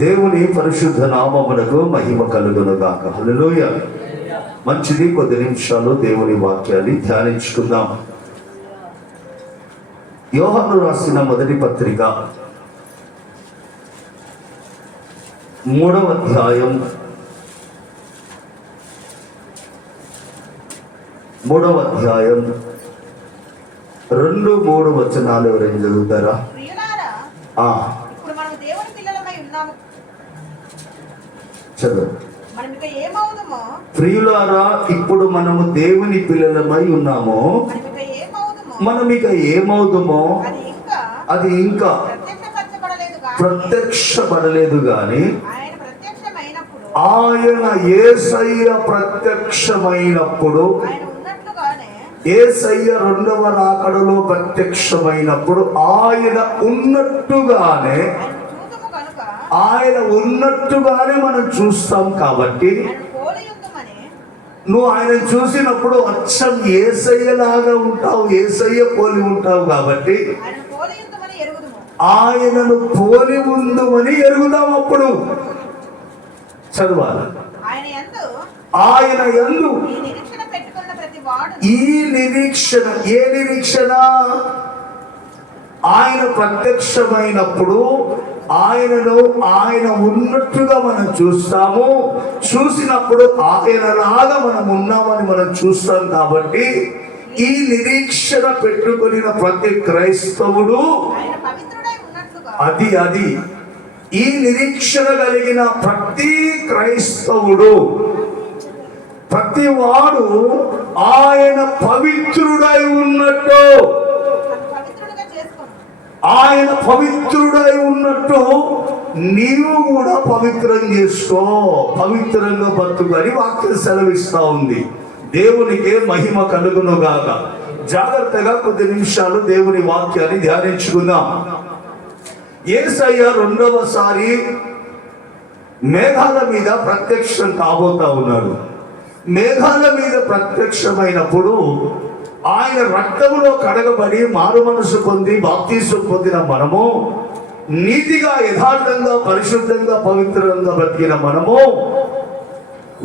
దేవుని పరిశుద్ధ నామమునకు మహిమ కలుగును గాక. హల్లెలూయా. మంచిది, కొద్ది నిమిషాలు దేవుని వాక్యాన్ని ధ్యానించుకుందాం. యోహాను రాసిన మొదటి పత్రిక 3వ అధ్యాయం 2-3 వచనాలు ఎవరైనా చదువుతారా? చదువు. ప్రియులారా, ఇప్పుడు మనము దేవుని పిల్లలమై ఉన్నాము. మనం ఇక ఏమవుదుమో అది ఇంకా ప్రత్యక్షపడలేదు గాని ఆయన యేసయ్య ప్రత్యక్షమైనప్పుడు, యేసయ్య రెండవ రాకడలో ప్రత్యక్షమైనప్పుడు ఆయన ఉన్నట్టుగానే మనం చూస్తాం. కాబట్టి నువ్వు ఆయన చూసినప్పుడు అచ్చం యేసయ్యలాగా ఉంటావు, యేసయ్య పోలి ఉంటావు. కాబట్టి ఆయనను పోలి ఉందుమని ఎరుగుదాం. అప్పుడు చదవాలి. ఆయన యందు ఈ నిరీక్షణ. ఏ నిరీక్షణ? ఆయన ప్రత్యక్షమైనప్పుడు ఆయన ఉన్నట్టుగా మనం చూస్తాము. చూసినప్పుడు ఆయనలాగా మనం ఉన్నామని మనం చూస్తాం. కాబట్టి ఈ నిరీక్షణ పెట్టుకుని ప్రతి క్రైస్తవుడు అది ఈ నిరీక్షణ కలిగిన ప్రతి క్రైస్తవుడు, ప్రతి వాడు ఆయన పవిత్రుడై ఉన్నట్టు, ఆయన పవిత్రుడై ఉన్నట్టు నీవు కూడా పవిత్రం చేసుకో, పవిత్రంగా బతుకు అని వాక్యం సెలవిస్తా ఉంది. దేవునికి మహిమ కలుగును గాక. జాగ్రత్తగా కొద్ది నిమిషాలు దేవుని వాక్యాన్ని ధ్యానించుకుందాం. యేసయ్య రెండవసారి మేఘాల మీద ప్రత్యక్షం కాబోతా ఉన్నాడు. మేఘాల మీద ప్రత్యక్షమైనప్పుడు ఆయన రక్తములో కడగబడి మారు మనసు పొంది బాప్తీసం పొందిన మనము, నీతిగా యథార్థంగా పరిశుద్ధంగా పవిత్రంగా బ్రతికిన మనము,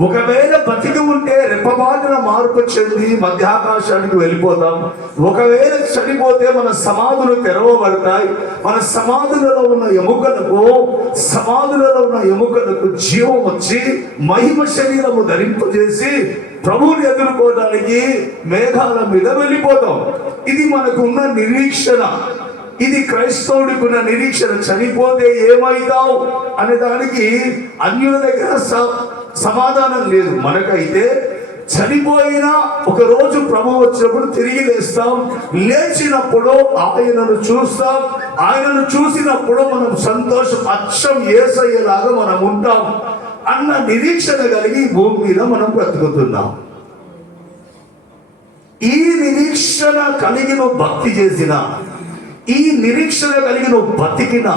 ఒకవేళ బతికి ఉంటే రెప్పబాటున మార్పు చెంది మధ్యాకాశానికి వెళ్ళిపోతాం. ఒకవేళ చనిపోతే మన సమాధులు తెరవబడతాయి. మన సమాధులలో ఉన్న ఎముకలకు జీవం వచ్చి మహిమ శరీరము ధరింపజేసి ప్రభువుని ఎదుర్కోవడానికి మేఘాల మీద వెళ్ళిపోతాం. ఇది మనకు ఉన్న నిరీక్షణ. ఇది క్రైస్తవుడికి ఉన్న నిరీక్షణ. చనిపోతే ఏమైతావు అనే దానికి అన్యుల దగ్గర సమాధానం లేదు. మనకైతే చనిపోయినా ఒక రోజు ప్రభు వచ్చినప్పుడు తిరిగి లేస్తాం. లేచినప్పుడు ఆయనను చూస్తాం. ఆయనను చూసినప్పుడు మనం సంతోషం, అచ్చం యేసయ్యలాగా మనం ఉంటాం అన్న నిరీక్షణ కలిగి భూమి మీద మనం బ్రతుకుతున్నాం. ఈ నిరీక్షణ కలిగి నువ్వు భక్తి చేసిన, ఈ నిరీక్షణ కలిగి నువ్వు బతికిన,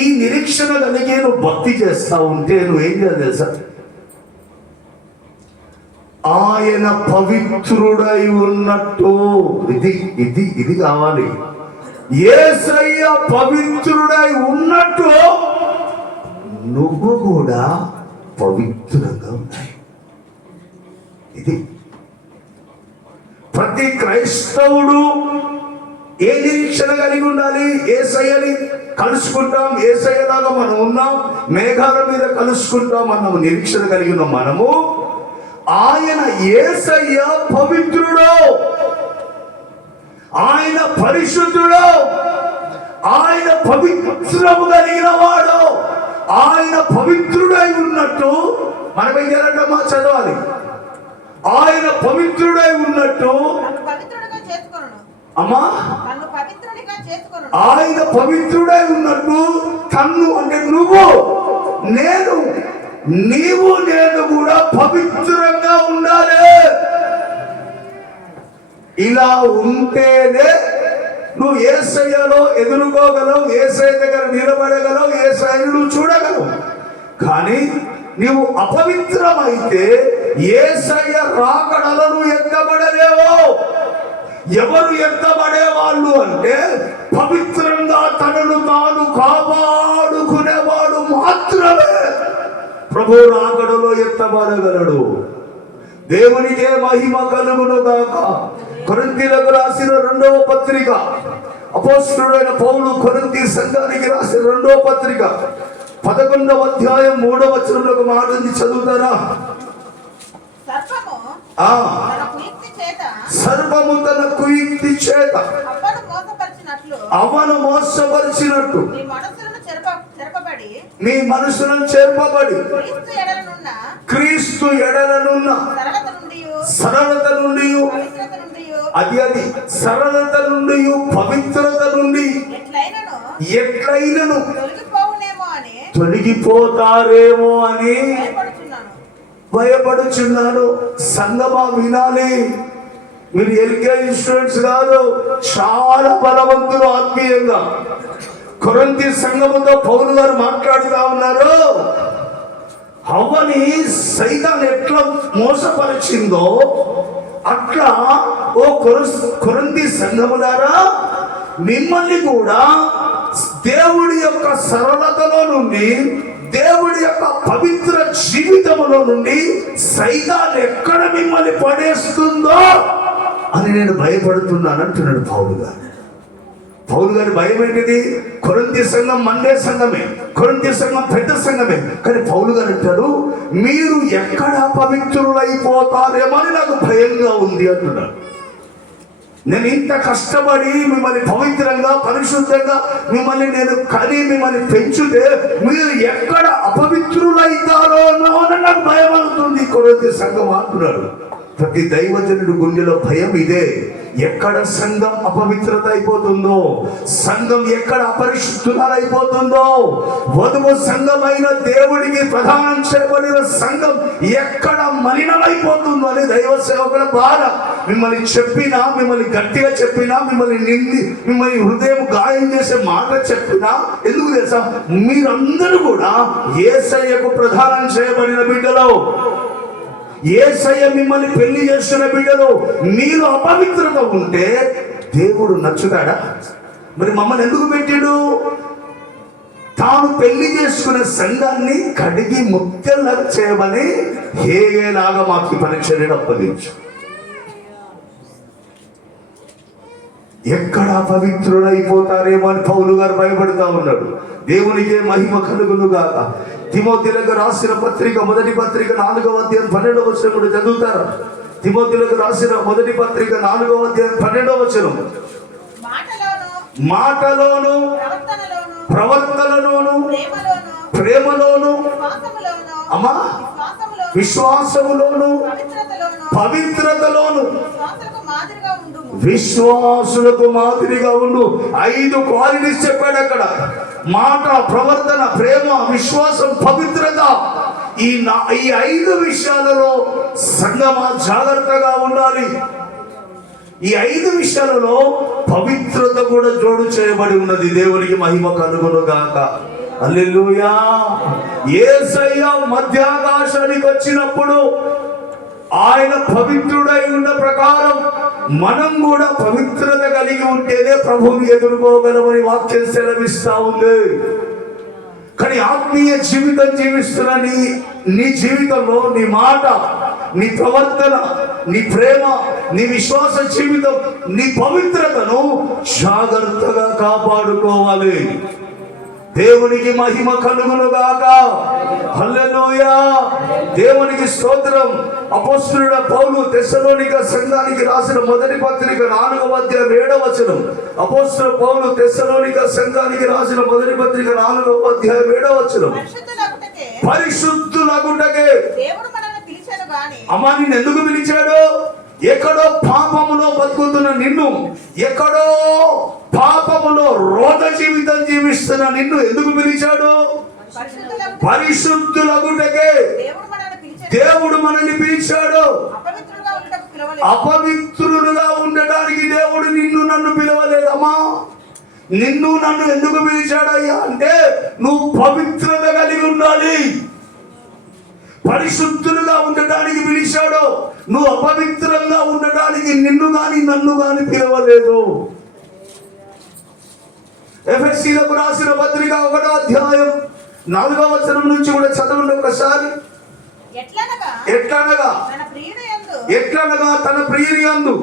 ఈ నిరీక్షణ కలిగి నువ్వు భక్తి చేస్తా ఉంటే నువ్వేం చేయాలి తెలుసా? ఆయన పవిత్రుడై ఉన్నట్టు ఇది కావాలి. యేసయ్య పవిత్రుడై ఉన్నట్టు నువ్వు కూడా పవిత్రంగా ఉన్నాయి. ఇది ప్రతి క్రైస్తవుడు ఏ నిరీక్షణ కలిగి ఉండాలి? యేసయ్యని కలుసుకుంటాం, యేసయ్యలాగా మనం ఉన్నాం, మేఘాల మీద కలుసుకుంటాం అన్న నిరీక్షణ కలిగి ఉన్న మనము, ఆయన యేసయ్య పవిత్రుడు, ఆయన పరిశుద్ధుడు, ఆయన పవిత్రము కలిగిన వాడు, ఆయన పవిత్రుడై ఉన్నట్టు మనం ఏం చేయాలంటమ్మా? చదవాలి. ఆయన పవిత్రుడై ఉన్నట్టు అమ్మా, ఆయన పవిత్రుడై ఉన్నట్టు తన్ను అంటే నీవు నేను కూడా పవిత్రంగా ఉండాలి. ఇలా ఉంటేనే నువ్వు యేసయ్యలో ఎదుర్కోగలవు, యేసయ్య దగ్గర నిలబడగలవు, యేసయ్యను నువ్వు చూడగలవు. కానీ నీవు అపవిత్రమైతే యేసయ్య రాకడలో నువ్వు ఎక్కబడలేవు. ఎవరు ఎత్తబడే వాళ్ళు అంటే పవిత్రంగా తనను తాను కాపాడుకునేవాడు మాత్రమే. ప్రభు రాకడలో ఎత్తబడగలడు. దేవునికే మహిమ కలుగును గాక. కొరింథీయులకు రాసిన 2వ పత్రిక, అపోస్తలుడైన పౌలు కొరింథీ సంఘానికి రాసిన 2వ పత్రిక 11వ అధ్యాయం 3వ వచనంలో ఒక మాట ఉంది, చదువుతారా? సర్వము తన కుయుక్తి చేత అవను మోసపరిచినట్టు మీ మనసులను చెరపబడి క్రీస్తు ఎడలనున్న సరళత నుండి అది సరళత నుండి పవిత్రత నుండి ఎట్లయినను తొలగిపోతారేమో అని భయపడుచున్నాను. సంగమా వినాలి, మీరు ఎల్కేజీ స్టూడెంట్స్ కాదు, చాలా బలవంతులు ఆత్మీయంగా. కొరింథీ సంఘముతో పౌలు గారు మాట్లాడుతూ ఉన్నారు, హవ్వని సైతాన్ ఎట్లా మోసపరిచిందో అట్లా ఓ కొరింథీ సంఘములారా మిమ్మల్ని కూడా దేవుడి యొక్క సరళతలో నుండి, దేవుడి యొక్క పవిత్ర జీవితంలో నుండి సైతాన్ ఎక్కడ మిమ్మల్ని పడేస్తుందో అని నేను భయపడుతున్నాను అంటున్నాడు పౌలు గారు. పౌలు గారి భయం ఏంటిది? కొరింథీ సంఘం మండే సంఘమే, కొరింథీ సంఘం పెద్ద సంఘమే, కానీ పౌలు గారు అంటాడు, మీరు ఎక్కడ పవిత్రులైపోతారేమో అని నాకు భయంగా ఉంది అంటున్నాడు. నేను ఇంత కష్టపడి మిమ్మల్ని పవిత్రంగా పరిశుద్ధంగా మిమ్మల్ని నేను కని మిమ్మల్ని పెంచుతే మీరు ఎక్కడ అపవిత్రులైతారో అని నాకు భయం అవుతుంది. కొరింథీ సంఘం అంటున్నాడు. ప్రతి దైవజనుడు గుండెలో భయం ఇదే, ఎక్కడ సంఘం అపవిత్రత అయిపోతుందో, సంఘం ఎక్కడ అపరిశుద్ధులైపోతుందో, వధువు సంఘమైన దేవుడికి ప్రధానం చేయబడిన సంఘం ఎక్కడ మలినమైపోతుందో అని దైవ సేవకుల బాధ. మిమ్మల్ని చెప్పినా, మిమ్మల్ని గట్టిగా చెప్పినా, మిమ్మల్ని హృదయం గాయం చేసే మాట చెప్పినా, ఎందుకు తెలుసా? మీరందరూ కూడా యేసయ్యకు ప్రధానం చేయబడిన బిడ్డలు, యేసయ్య మిమ్మల్ని పెళ్లి చేస్తున్న బిడ్డలు. మీరు అపవిత్రత ఉంటే దేవుడు నచ్చుతాడా? మరి మమ్మల్ని ఎందుకు పెట్టాడు? తాను పెళ్లి చేసుకునే సంఘాన్ని కడిగి ముత్యంలాగా చేయమని హేలాగా మాకు పరీక్షను అప్పగించు. ఎక్కడ అపవిత్రులైపోతారేమో అని పౌలు గారు భయపడుతూ ఉన్నాడు. దేవునికే మహిమ కలుగును గాక. తిమోతిలకు రాసిన పత్రిక, మొదటి పత్రిక 4వ అధ్యాయం 12వ వచనం కూడా చదువుతారా? తిమోతిలకు రాసిన మొదటి పత్రిక 4వ అధ్యాయం 12వ వచనం, మాటలోను ప్రవర్తనలోను ప్రేమలోను అమ్మా విశ్వాసములోను పవిత్రతలోను విశ్వాసులకు మాదిరిగా ఉండు. 5 క్వాలిటీస్ చెప్పాడు అక్కడ. మాట, ప్రవర్తన, ప్రేమ, విశ్వాసం, పవిత్రత. ఈ 5 విషయాలలో సంగమా జాగ్రత్తగా ఉండాలి. ఈ 5 విషయాలలో పవిత్రత కూడా జోడు చేయబడి ఉన్నది. దేవునికి మహిమ కలుగును గాక. హల్లెలూయా. యేసయ్య మధ్యాకాశానికి వచ్చినప్పుడు ఆయన పవిత్రుడై ఉన్న ప్రకారం మనం కూడా పవిత్రత కలిగి ఉంటేనే ప్రభువుని ఎదుర్కోగలమని వాక్యం సెలవిస్తా ఉంది. కానీ ఆత్మీయ జీవితం జీవిస్తున్న నీ జీవితంలో నీ మాట, నీ ప్రవర్తన, నీ ప్రేమ, నీ విశ్వాస జీవితం, నీ పవిత్రతను జాగ్రత్తగా కాపాడుకోవాలి. దేవునికి మహిమ కలుగును గాక. హల్లెలూయా. దేవునికి స్తోత్రం. అపోస్తలుడైన పౌలు తెస్సలోనిక సంఘానికి రాసిన మొదటి పత్రిక 4వ అధ్యాయం 7వ వచనం. అపోస్తలుడు పౌలు తెస్సలోనిక సంఘానికి రాసిన మొదటి పత్రిక 4వ అధ్యాయం 7వ వచనం, పరిశుద్ధులగుటకే అమ్మా నిన్ను ఎందుకు పిలిచాడు? ఎక్కడో పాపములో బతుకుతున్న నిన్ను, ఎక్కడో పాపములో రోత జీవితం జీవిస్తున్న నిన్ను ఎందుకు పిలిచాడు? పరిశుద్ధులగుటకే దేవుడు మనల్ని పిలిచాడు. అపవిత్రులుగా ఉండడానికి దేవుడు నిన్ను నన్ను పిలవలేదమ్మా. నిన్ను నన్ను ఎందుకు పిలిచాడయ్యా అంటే నువ్వు పవిత్రత కలిగి ఉండాలి. పరిశుద్ధులుగా ఉండటానికి పిలిచాడు. నువ్వు అపవిత్రంగా ఉండటానికి నిన్ను గాని నన్ను గాని పిలవలేదు. ఎఫెసీయులకు రాసిన పత్రిక 1వ అధ్యాయం 4వ వచనం నుంచి కూడా చదవండి ఒకసారి. ఎట్లనగా తన ప్రియుని యందు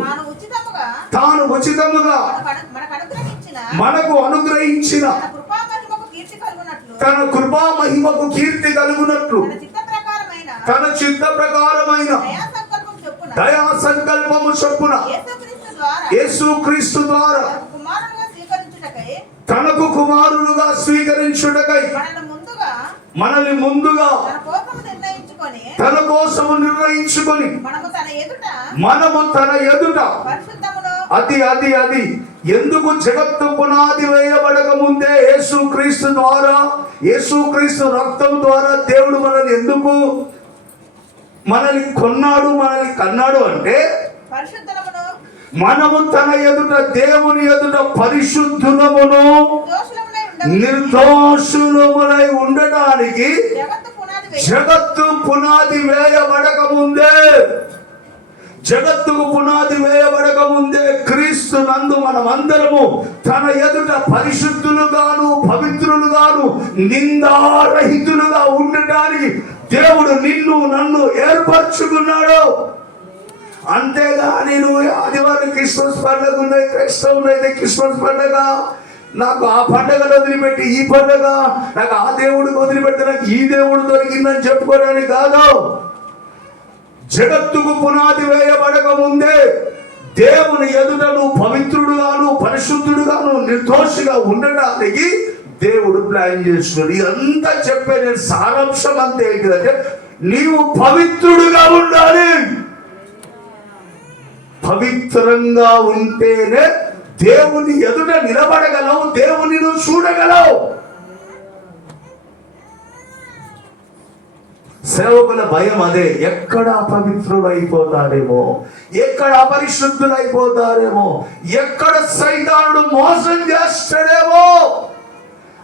తాను ఉచితముగా మనకు అనుగ్రహించిన తన కృపా మహిమకు కీర్తి కలుగునట్లు తన చిత్త ప్రకారమైన దయా సంకల్పము చొప్పున యేసుక్రీస్తు ద్వారా తనకు కుమారులుగా స్వీకరించుటకై మనల్ని ముందుగా తన కోసము నిర్ణయించుకొని మనము తన ఎదుట అది ఎందుకు జగత్తు పునాది వేయబడక ముందే యేసుక్రీస్తు ద్వారా, యేసుక్రీస్తు రక్తం ద్వారా దేవుడు మనల్ని కొన్నాడు, మనల్ని కన్నాడు అంటే మనము తన ఎదుట, దేవుని ఎదుట పరిశుద్ధులమును నిర్దోషులములై ఉండటానికి జగత్తు పునాది వేయబడక ముందే, జగత్తుకు పునాది వేయబడక ముందే క్రీస్తు నందు మనమందరము తన ఎదుట పరిశుద్ధులుగాను పవిత్రులుగాను నిందారహితులుగా ఉండటానికి దేవుడు నిన్ను నన్ను ఏర్పరచుకున్నాడు. అంతేగాని నువ్వు ఆదివారం క్రిస్మస్ పండుగ ఉన్నాయి, క్రైస్తవులు అయితే క్రిస్మస్ పండుగ, నాకు ఆ పండుగను వదిలిపెట్టి ఈ పండుగ, నాకు ఆ దేవుడికి వదిలిపెట్టి నాకు ఈ దేవుడు దొరికిందని చెప్పుకోవడానికి కాదు. జగత్తుకు పునాది వేయబడక ముందే దేవుని ఎదుట నువ్వు పవిత్రుడుగాను పరిశుద్ధుడుగాను నిర్దోషిగా ఉండడానికి దేవుడు ప్లాన్ చేస్తున్నాడు. ఇదంతా చెప్పే నేను సారాంశం అంతే ఏంటిదంటే, నీవు పవిత్రుడుగా ఉండాలి. పవిత్రంగా ఉంటేనే దేవుని ఎదుట నిలబడగలవు, దేవుని నువ్వు చూడగలవు. సేవకుల భయం అదే, ఎక్కడ అపవిత్రులైపోతారేమో, ఎక్కడ అపరిశుద్ధులైపోతారేమో, ఎక్కడ సైతానుడు మోసం చేస్తాడేమో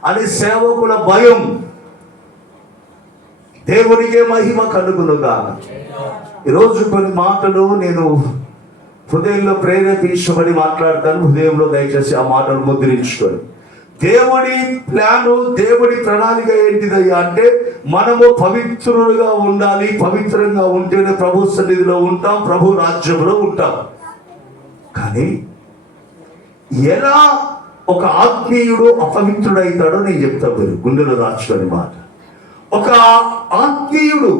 అని సేవకుల భయం. దేవునికే మహిమ కలుగునుగా. ఈరోజు కొన్ని మాటలు నేను హృదయంలో ప్రేరేపించబడి మాట్లాడతాను. హృదయంలో దయచేసి ఆ మాటలు ముద్రించుకొని, దేవుడి ప్లాను, దేవుడి ప్రణాళిక ఏంటిదయ్యా అంటే మనము పవిత్రులుగా ఉండాలి. పవిత్రంగా ఉంటేనే ప్రభు సన్నిధిలో ఉంటాం, ప్రభు రాజ్యంలో ఉంటాం. కానీ ఎలా ఒక ఆత్మీయుడు అపవిత్రుడైతాడో నేను చెప్తాను, మీరు గుండెలో దాచుకొని మాట. ఒక ఆత్మీయుడు,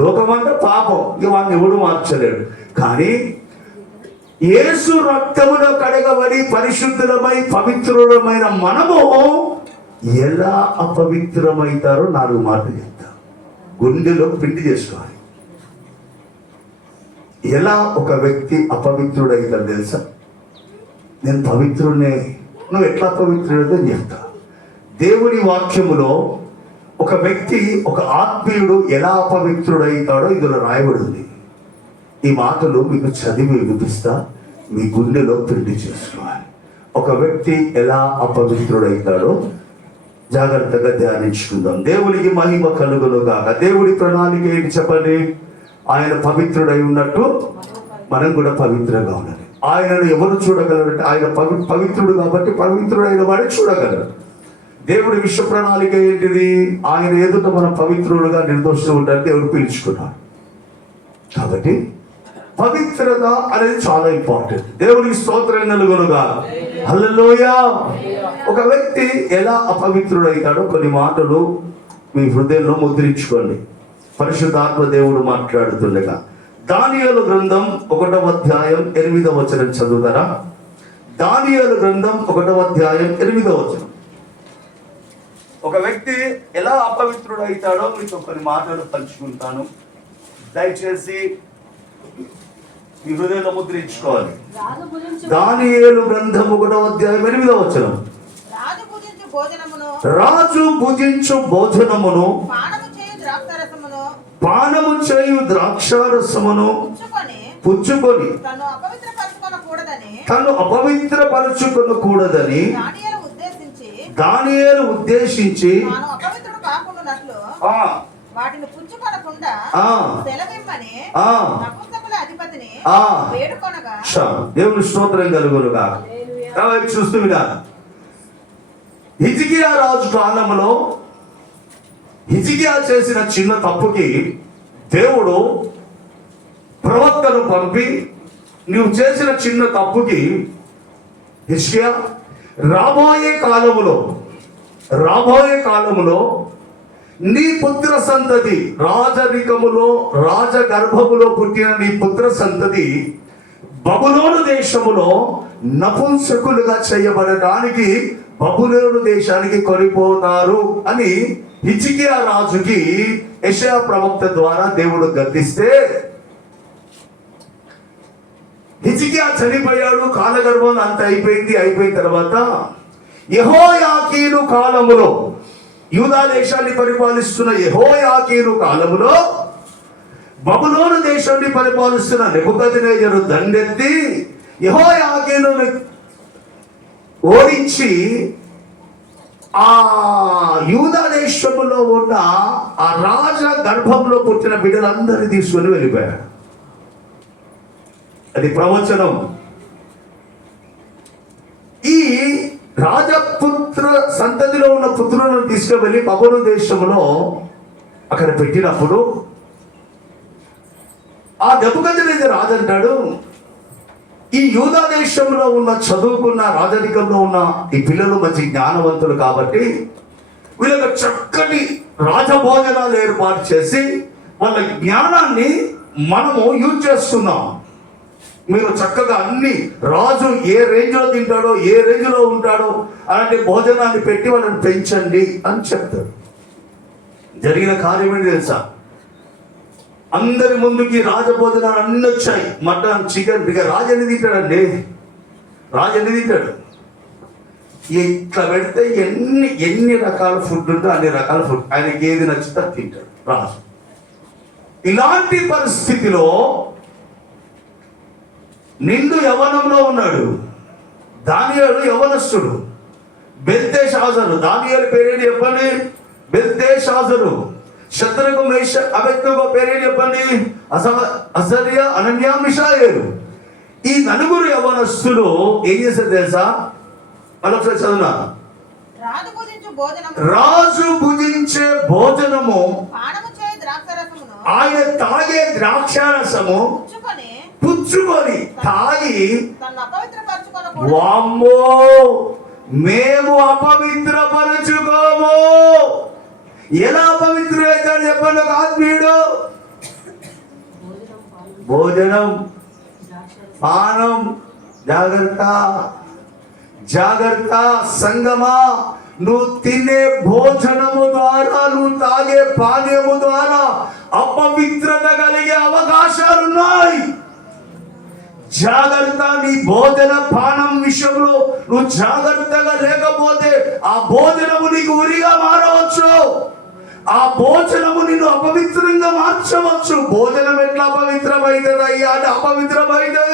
లోకమంటే పాపం, ఇవన్నీ ఎవడు మార్చలేడు. కానీ యేసు రక్తములో కడగబడి పరిశుద్ధులమై పవిత్రులమైన మనము ఎలా అపవిత్రమైతారో 4 మాటలు చెప్తా. గుండెలో పిండి చేసుకోవాలి. ఎలా ఒక వ్యక్తి అపవిత్రుడైతాడు తెలుసా? నేను పవిత్రుడినే, నువ్వు ఎట్లా అపవిత్రుడో చెప్తా. దేవుని వాక్యములో ఒక వ్యక్తి, ఒక ఆత్మీయుడు ఎలా అపవిత్రుడైతాడో ఇందులో రాయబడి ఉంది. ఈ మాటలు మీకు చదివి వినిపిస్తా, మీ గుండెలో పిండి చేసుకోవాలి. ఒక వ్యక్తి ఎలా అపవిత్రుడైతాడో జాగ్రత్తగా ధ్యానించుకుందాం. దేవునికి మహిమ కలుగునుగాక. దేవుడి ప్రణాళిక ఏంటి చెప్పండి? ఆయన పవిత్రుడై ఉన్నట్టు మనం కూడా పవిత్రంగా ఉండాలి. ఆయనను ఎవరు చూడగలరంటే ఆయన పవిత్రుడు కాబట్టి పవిత్రుడైన వాడే చూడగలరు. దేవుడి విశ్వ ప్రణాళిక ఏంటిది? ఆయన ఎదుట మనం పవిత్రులుగా నిర్దోషంగా ఉండడానికి దేవుడు పిలుచుకున్నాడు. కాబట్టి పవిత్రత అనేది చాలా ఇంపార్టెంట్. దేవునికి స్తోత్రం కలుగునుగా. హల్లెలూయా. ఒక వ్యక్తి ఎలా అపవిత్రుడైతాడో కొన్ని మాటలు మీ హృదయంలో ముద్రించుకోండి. పరిశుద్ధాత్మ దేవుడు మాట్లాడుతుండగా దానియేలు గ్రంథం 1వ అధ్యాయం 8వ వచనం చదువుతారా? దానియేలు గ్రంథం 1వ అధ్యాయం 8వ వచనం. ఒక వ్యక్తి ఎలా అపవిత్రుడైతాడో మీతో కొన్ని మాటలు పంచుకుంటాను. దయచేసి ఈ హృదయంలో ముద్రించుకోవాలి. దానియేలు గ్రంథం 1వ అధ్యాయం 8వ వచనం. రాజు భుజించు భోజనమును పానము చేయు ద్రాక్షారసమును పుచ్చుకొని తను అపవిత్రపరచుకొనకూడదని దానియేలు ఉద్దేశించి వాటిని పుచ్చుకొనకుండా సెలవిమ్మని నపుంసకుల అధిపతిని వేడుకొనగా. దేవుని స్తోత్రం కలుగునుగా. చూస్తూ వినాలి. హిజ్కియా రాజు కాలంలో హిజ్కియా చేసిన చిన్న తప్పుకి దేవుడు ప్రవక్తను పంపి, నువ్వు చేసిన చిన్న తప్పుకి హిజ్కియా రాబోయే కాలములో నీ పుత్ర సంతతి, రాజరికములో రాజగర్భములో పుట్టిన నీ పుత్ర సంతతి బబులోను దేశములో నపుంసకులుగా చేయబడడానికి బబులోను దేశానికి కొనిపోతారు అని హిజ్కియా రాజుకి యెషయా ప్రవక్త ద్వారా దేవుడు గద్దిస్తే, హిజ్కియా చనిపోయాడు, కాలగర్భం అంత అయిపోయిన తర్వాత యెహోయాకీను కాలములో, యూదా దేశాన్ని పరిపాలిస్తున్న యెహోయాకీను కాలములో బబులోను దేశాన్ని పరిపాలిస్తున్న నెబుకద్నెజరు దండెత్తి యెహోయాకీనుని ఓడించి ఆ యూదా దేశంలో ఉన్న ఆ రాజ గర్భంలో పుట్టిన బిడ్డలందరినీ తీసుకొని వెళ్ళిపోయాడు. అది ప్రవచనం. ఈ రాజపుత్ర సంతతిలో ఉన్న పుత్రులను తీసుకువెళ్ళి బబులోను దేశంలో అక్కడ పెట్టినప్పుడు ఆ నెబుకద్నెజరు రాజు అంటాడు, ఈ యూదా దేశంలో ఉన్న చదువుకున్న రాజరికంలో ఉన్న ఈ పిల్లలు మంచి జ్ఞానవంతులు కాబట్టి వీళ్ళకి చక్కటి రాజభోజనాలు ఏర్పాటు చేసి వాళ్ళ జ్ఞానాన్ని మనము యూజ్ చేస్తున్నాం. మీరు చక్కగా అన్ని, రాజు ఏ రేంజ్లో తింటాడో ఏ రేంజ్లో ఉంటాడో అలాంటి భోజనాన్ని పెట్టి వాళ్ళని పెంచండి అని చెప్తారు. జరిగిన కార్యం ఏంటి తెలుసా? అందరి ముందుకి రాజభోజనాలు అన్నీ వచ్చాయి. Mutton, chicken. ఇక రాజు ఎన్ని తింటాడండి? రాజు ఎన్ని తింటాడు? ఇట్లా పెడితే ఎన్ని రకాల ఫుడ్ ఉంటే అన్ని రకాల ఫుడ్, ఆయనకి ఏది నచ్చితే తింటాడు రాజు. ఇలాంటి పరిస్థితిలో నిండు యవ్వనంలో ఉన్నాడు దానియేలు, యవ్వనస్తుడు. బెల్తెషాజరు, దానియేలు పేరేంటి చెప్పండి? బెల్తెషాజరు. శద్రకు, మేషక్, అబేద్నెగో పేరేంటి చెప్పండి? అజర్యా, అనన్యా, మిషాయేలు. ఈ నలుగురు యవ్వనస్తులు ఏం చేశారు తెలుసా? మరొకసారి చదువునా. రాజు భుజించే భోజనము, ఆయన తాగే ద్రాక్షారసము పుచ్చుకొని తాగి, వామ్మో మేము అపవిత్రపరచుకోము. ఎలా అపవిత్రుడైతాడు చెప్పండి ఒక ఆత్మీయుడు? భోజనం, పానం. జాగ్రత్త సంగమా, నువ్వు తినే భోజనము ద్వారా, నువ్వు తాగే పానీయము ద్వారా అపవిత్రత కలిగే అవకాశాలున్నాయి. జాగ్రత్త. నీ భోజన పానం విషయంలో నువ్వు జాగ్రత్తగా లేకపోతే ఆ భోజనము నీకు ఉరిగా మారవచ్చు. ఆ భోజనము నిన్ను అపవిత్రంగా మార్చవచ్చు. భోజనం ఎట్లా అపవిత్రమైతుంది అయ్యా అంటే అపవిత్రమైతే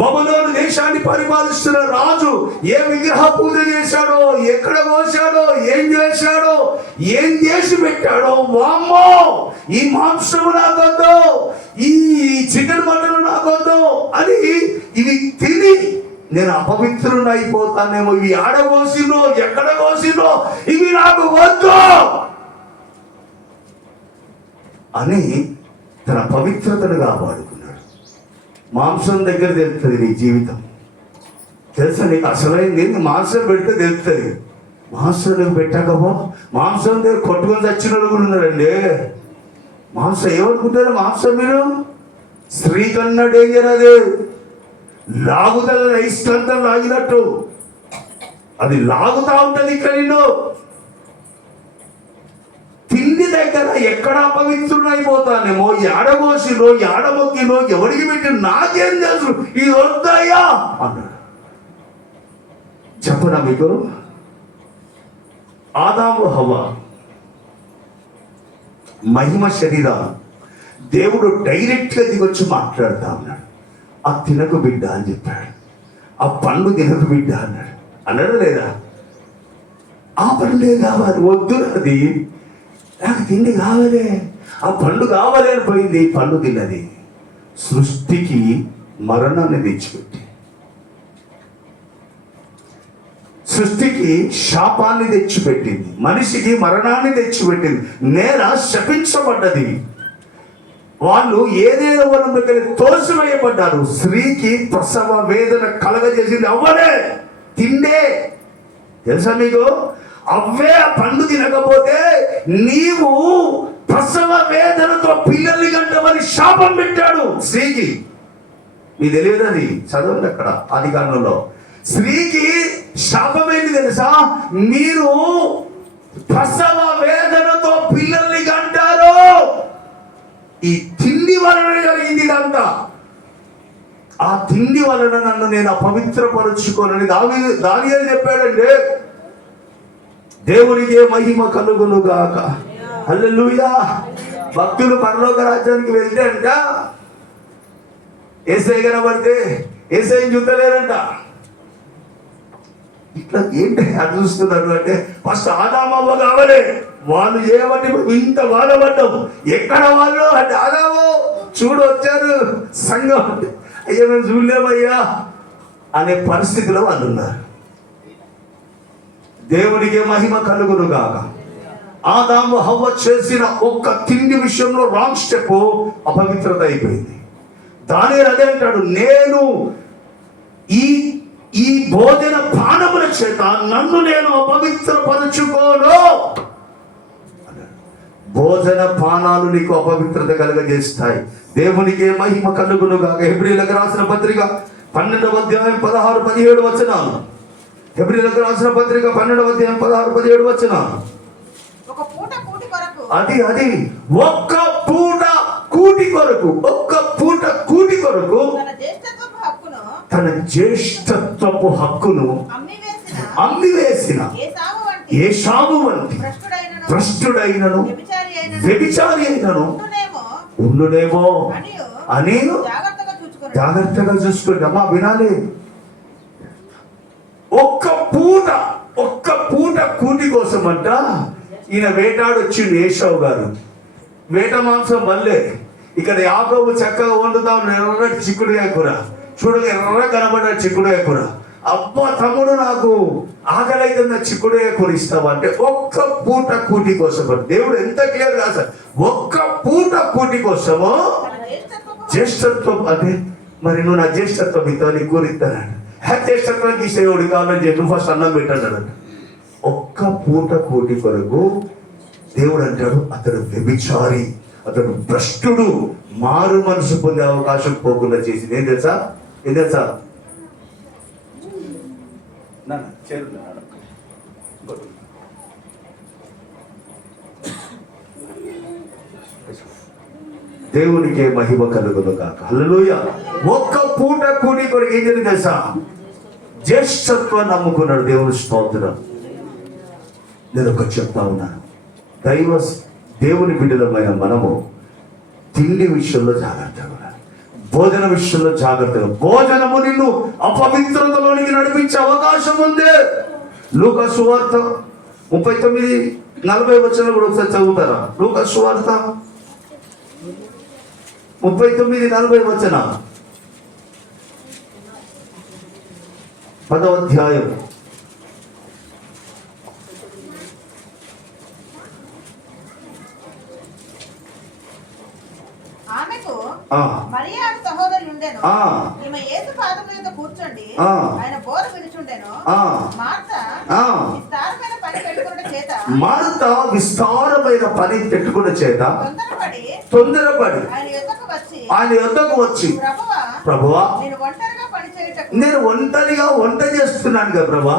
బబులోను దేశాన్ని పరిపాలిస్తున్న రాజు ఏ విగ్రహ పూజ చేశాడో, ఎక్కడ కోసాడో, ఏం చేశాడో, ఏం చేసి పెట్టాడో, వామ్మో ఈ మాంసము నాకొద్దు, ఈ చికెన్ మటన్ నాకొద్దు అని ఇవి తిని నేను అపవిత్రుని అయిపోతానేమో, ఇవి ఆడ కోసినో ఎక్కడ కోసినో ఇవి నాకు వద్దు అని తన పవిత్రతను కాపాడుకున్నాడు. మాంసం దగ్గర తెలుస్తుంది నీ జీవితం. తెలుసా నీకు అసలైంది? మాంసం పెడితే తెలుస్తుంది. మాంసం నువ్వు పెట్టకపో, మాంసం దగ్గర కొట్టుకొని చచ్చిన వాళ్ళు కూడా ఉన్నారండి. మాంసం ఏమనుకుంటారు? మాంసం మీరు స్త్రీ కన్నా డేంజర్. అది లాగుతుంది, రైస్ అంతా లాగినట్టు అది లాగుతా ఉంటుంది. ఇక్కడ నిన్ను తిండి దగ్గర ఎక్కడ అపవిత్రుడైపోతానేమో, ఏడగోసినో ఏడమొక్కినో ఎవరికి పెట్టి నాకేం తెలుసు, ఇది వద్దాయా అన్నాడు. చెప్పనా మీకు? ఆదాము హవ్వ మహిమ శరీరం దేవుడు డైరెక్ట్ గా దిగొచ్చి మాట్లాడుతా ఉన్నాడు. ఆ తినకు బిడ్డ అని చెప్పాడు. ఆ పండు తినకు బిడ్డ అన్నాడు. అన్నాడు లేదా? ఆ పండే కావాలి, వద్దు అది నాకు తిండి కావాలే, ఆ పండు కావాలి అని పోయింది. పండు తిన్నది. సృష్టికి మరణాన్ని తెచ్చిపెట్టి, సృష్టికి శాపాన్ని తెచ్చిపెట్టింది, మనిషికి మరణాన్ని తెచ్చిపెట్టింది, నేల శపించబడ్డది. వాళ్ళు ఏదేదో వనంలోకి తోసివేయబడ్డారు. స్త్రీకి ప్రసవ వేదన కలగజేసింది అవ్వనే, తిండే. తెలుసా మీకు? అవ్వే ఆ పండు తినకపోతే నీవు ప్రసవ వేదనతో పిల్లల్ని గంటమని శాపం పెట్టాడు స్త్రీకి. మీకు తెలియదు, అది చదవండి అక్కడ ఆదికాండంలో. స్త్రీకి శాపం ఏంటి తెలుసా? మీరు ప్రసవ వేదనతో పిల్లల్ని కంటారు. ఈ తిండి వలన జరిగింది ఇదంతా. ఆ తిండి వలన నన్ను నేను అపవిత్రపరుచుకోనని దానియేలు చెప్పాడండి. దేవునికి మహిమ కలుగును గాక. హల్లెలూయా. భక్తులు పరలోక రాజ్యానికి వెళ్తే అంట యేసయ్య కనబడితే యేసయ్యని చూడలేరంట. ఇట్లా ఏంటి అటు చూస్తున్నారు అంటే ఫస్ట్ ఆదామవ్వ కావాలి. వాళ్ళు చేయబట్టి ఇంత బాధపడ్డాము. ఎక్కడ వాళ్ళు అంటే ఆదాము చూడు వచ్చారు సంఘం, అయ్యా మేము చూడలేమయ్యా అనే పరిస్థితిలో వాళ్ళు ఉన్నారు. దేవునికి మహిమ కలుగును గాక. ఆదాము హవ్వ చేసిన ఒక్క తిండి విషయంలో రాంగ్ స్టెప్, అపవిత్రత అయిపోయింది. దానియేలు అదే అంటాడు, నేను ఈ భోజన పానముల చేత నన్ను నేను అపవిత్రపరచుకోను. భోజన పానాలు నీకు అపవిత్రత కలుగజేస్తాయి. దేవునికి మహిమ కలుగును గాక. హెబ్రీయులకు రాసిన పత్రిక 12వ అధ్యాయం 16-17 వచనాలు. హెబ్రీయులకు రాసిన పత్రిక 12వ అధ్యాయం 16-17 వచనాలు. అది ఒక్క పూట కూటి కొరకు, ఒక్క పూట కూటి కొరకు తన జ్యేష్ఠత్వపు హక్కును అమ్మివేసిన ఏశావు వంటి భ్రష్టుడైనను వ్యభిచారి అయినను ఉండునేమో అని జాగ్రత్తగా చూసుకోండి. అమ్మా వినాలి. ఒక్క పూట కూటి కోసం అంట ఈయన వేటాడు వచ్చిండు. ఏశావు గారు వేట మాంసం వల్లే. ఇక్కడ యాకోబు చక్కగా వండుతాం ఎర్రటి చిక్కుడుకాయ కూర. చూడగా ఎర్ర కనబడ్డ చిక్కుడుకాయ కూర. అబ్బా తమ్ముడు నాకు ఆకలి అయితే చిక్కుడుకాయ కూర ఇస్తావా అంటే ఒక్క పూట కూటి కోసం. దేవుడు ఎంత క్లియర్ గా సార్, ఒక్క పూట కూటి కోసము జ్యేష్ఠత్వం అంటే మరి నువ్వు నా జ్యేష్ఠత్వం ఇస్తావు, నీ కూర ఇస్తానంట. జ్యేష్ఠత్వానికి ఇష్టేవుడు కావాలని చెప్పి ఫస్ట్ అన్నం పెట్టాడు. ఒక్క పూట కూటి కొరకు దేవుడు అంటాడు అతడు వ్యభిచారి, అతడు భ్రష్టుడు, మారు మనసు పొందే అవకాశం పోకుండా చేసింది. ఏం తెలుసా? దేవునికి మహిమ కలుగును గాక. హల్లెలూయా. ఒక్క పూట కూడి కొరకు ఏం జరిగింది తెలుసా? జ్యేష్ఠత్వం నమ్ముకున్నాడు. దేవుని స్తోత్రం. నేను ఒకటి చెప్తా ఉన్నాను, దేవుని బిడ్డలమైన మనము తిండి విషయంలో జాగ్రత్తగా ఉండాలి, భోజన విషయంలో జాగ్రత్తగా. భోజనము నిన్ను అపవిత్రతలోనికి నడిపించే అవకాశం ఉంది. లూకా సువార్త 39-40 వచనాలు కూడా ఒకసారి చదువుతారా? లూకా సువార్త 39-40 వచనాలు, 10వ అధ్యాయం. ఆమెకు మరియా సహోదరులు ఉండెను. ఈమె యేసు పాదముల మీద కూర్చొని ఆయన బోర వినుచుండెను. మార్త విస్తారమైన పని పెట్టుకున్న చేత తొందరపడి ఆయన యొద్దకు వచ్చి ప్రభువా నేను ఒంటరిగా వంట చేస్తున్నాను కదా ప్రభా,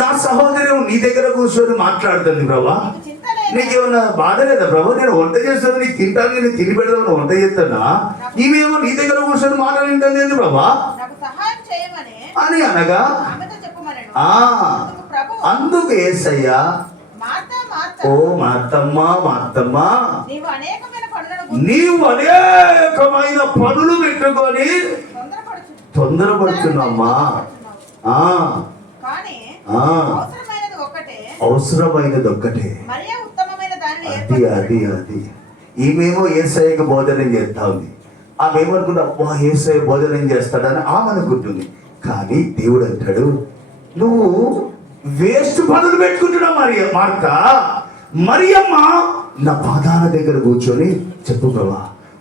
నా సహోదరు నీ దగ్గర కూర్చొని మాట్లాడుతుంది ప్రభా, నీకేమన్నా బాధ లేదా ప్రభు? నేను వంట చేస్తాను, నీకు తింటాను, నేను తిని పెడదామని వంట చేస్తానా, నీవేమో నీ దగ్గర కూర్చొని మాట్లాడింటుంది ప్రభా అని అనగా అందుకు యేసయ్యా ఓ మార్తమ్మా నీవు అనేకమైన పనులు పెట్టుకొని తొందరపడుతున్నామ్మా, అవసరమైనది ఒక్కటే. అది ఈమెమో యేసయ్యకు భోజనం చేస్తా ఉంది. ఆమెమనుకుంటా అబ్బా యేసయ్య భోజనం చేస్తాడని ఆమె అనుకుంటుంది. కానీ దేవుడు అంటాడు నువ్వు వేస్ట్ పనులు పెట్టుకుంటున్నావు మార్త. మరియమ్మ నా పాదాల దగ్గర కూర్చొని చెప్పు ప్రభా,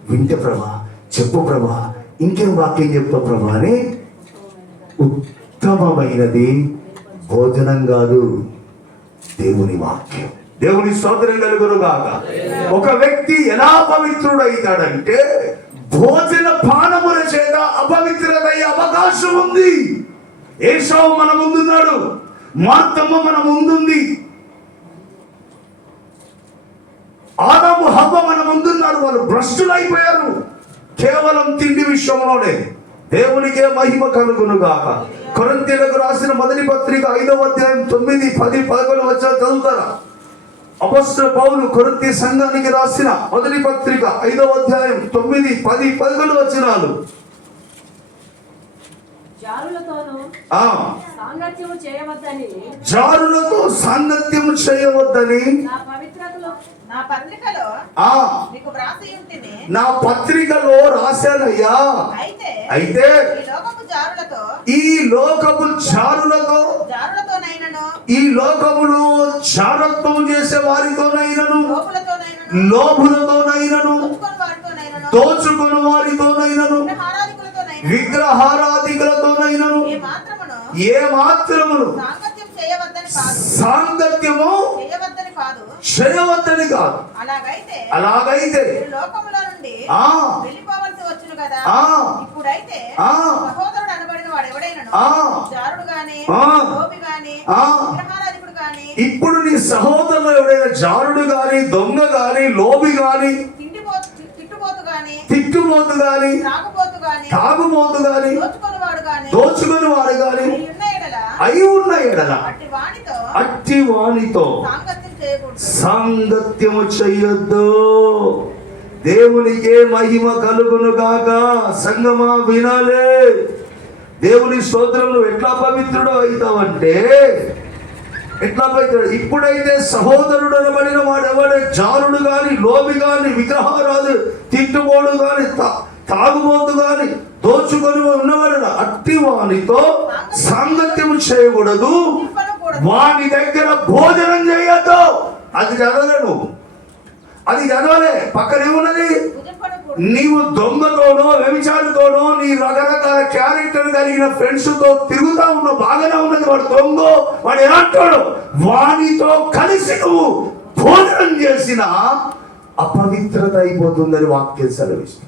వింటే ప్రభా, చెప్పు ప్రభా, ఇంకేం వాక్యం చెప్తావు ప్రభా అని. ఉత్తమమైనది భోజనం కాదు, దేవుని వాక్యం. దేవుని స్తోత్రం కలుగును గాక. ఒక వ్యక్తి ఎలా పవిత్రుడైతాడంటే భోజన పానముల చేత అపవిత్రత అయ్యే అవకాశం ఉంది. ఏసావు మన ముందున్నాడు, మార్తమ్మ మన ముందుంది, ఆదాము హవ్వ మన ముందున్నారు. వాళ్ళు భ్రష్టులు అయిపోయారు కేవలం తిండి విషయంలోనే. దేవునికే మహిమ కలుగును గాక. కొరింథీయులకు రాసిన మొదటి పత్రిక 5వ అధ్యాయం 9, 10, 11 వచనాలు చదువుతారా? అపొస్తలుడైన పౌలు కొరింథీ సంఘానికి రాసిన మొదటి పత్రిక 5వ అధ్యాయం 9, 10, 11 వచనాలు. జారులతో సాంగత్యము చేయవద్దని నా పత్రికలో రాశానయ్యా. అయితే ఈ లోకపు జారులతో, ఈ లోకములో జారత్వం చేసే వారితోనైనను, లోభులతోనైనను, దోచుకుని వారితోనైనను, విగ్రహారాధికులతోనైనను ఏ మాత్రమును సాంగత్యము చేయవద్దని కాదు. అలాగైతే ఇప్పుడు నీ సహోదరులు ఎవడైనా జారుడు గాని, దొంగ గాని, లోబి గాని, తిట్టుబోతు గాని, తాగుబోతు గాని, దోచుకుని వాడు గాని అయి ఉన్న ఎడల అట్టి వానితో సాంగత్యము చెయ్యొద్దు. దేవునికే మహిమ కలుగును గాక. సంగమా వినాలే. దేవుని స్తోత్రం. నువ్వు ఎట్లా పవిత్రుడు అవుతావంటే ఎట్లా పవిత్రుడు? ఇప్పుడైతే సహోదరుడు అనబడిన వాడు ఎవడే జారుడు గాని, లోబి గాని, విగ్రహారాధు, తిట్టుబోడు గాని, తాగుబోతు గాని, దోచుకొని ఉన్నవాడు అట్టి వానితో సాంగత్యము చేయకూడదు, వాని దగ్గర భోజనం చేయొద్దు. అది చదవలేను, అది చదవలే. పక్కనే ఉన్నది. నీవు దొంగతోనో, వ్యభిచారితోనో, నీ రకరకాల క్యారెక్టర్ కలిగిన ఫ్రెండ్స్ తో తిరుగుతా ఉన్నావు, బాగానే ఉన్నది. వాడు దొంగ, వాడు ఎలాంటాడు, వానితో కలిసి నువ్వు భోజనం చేసిన అపవిత్రత అయిపోతుందని వాక్యం సెలవిస్తుంది.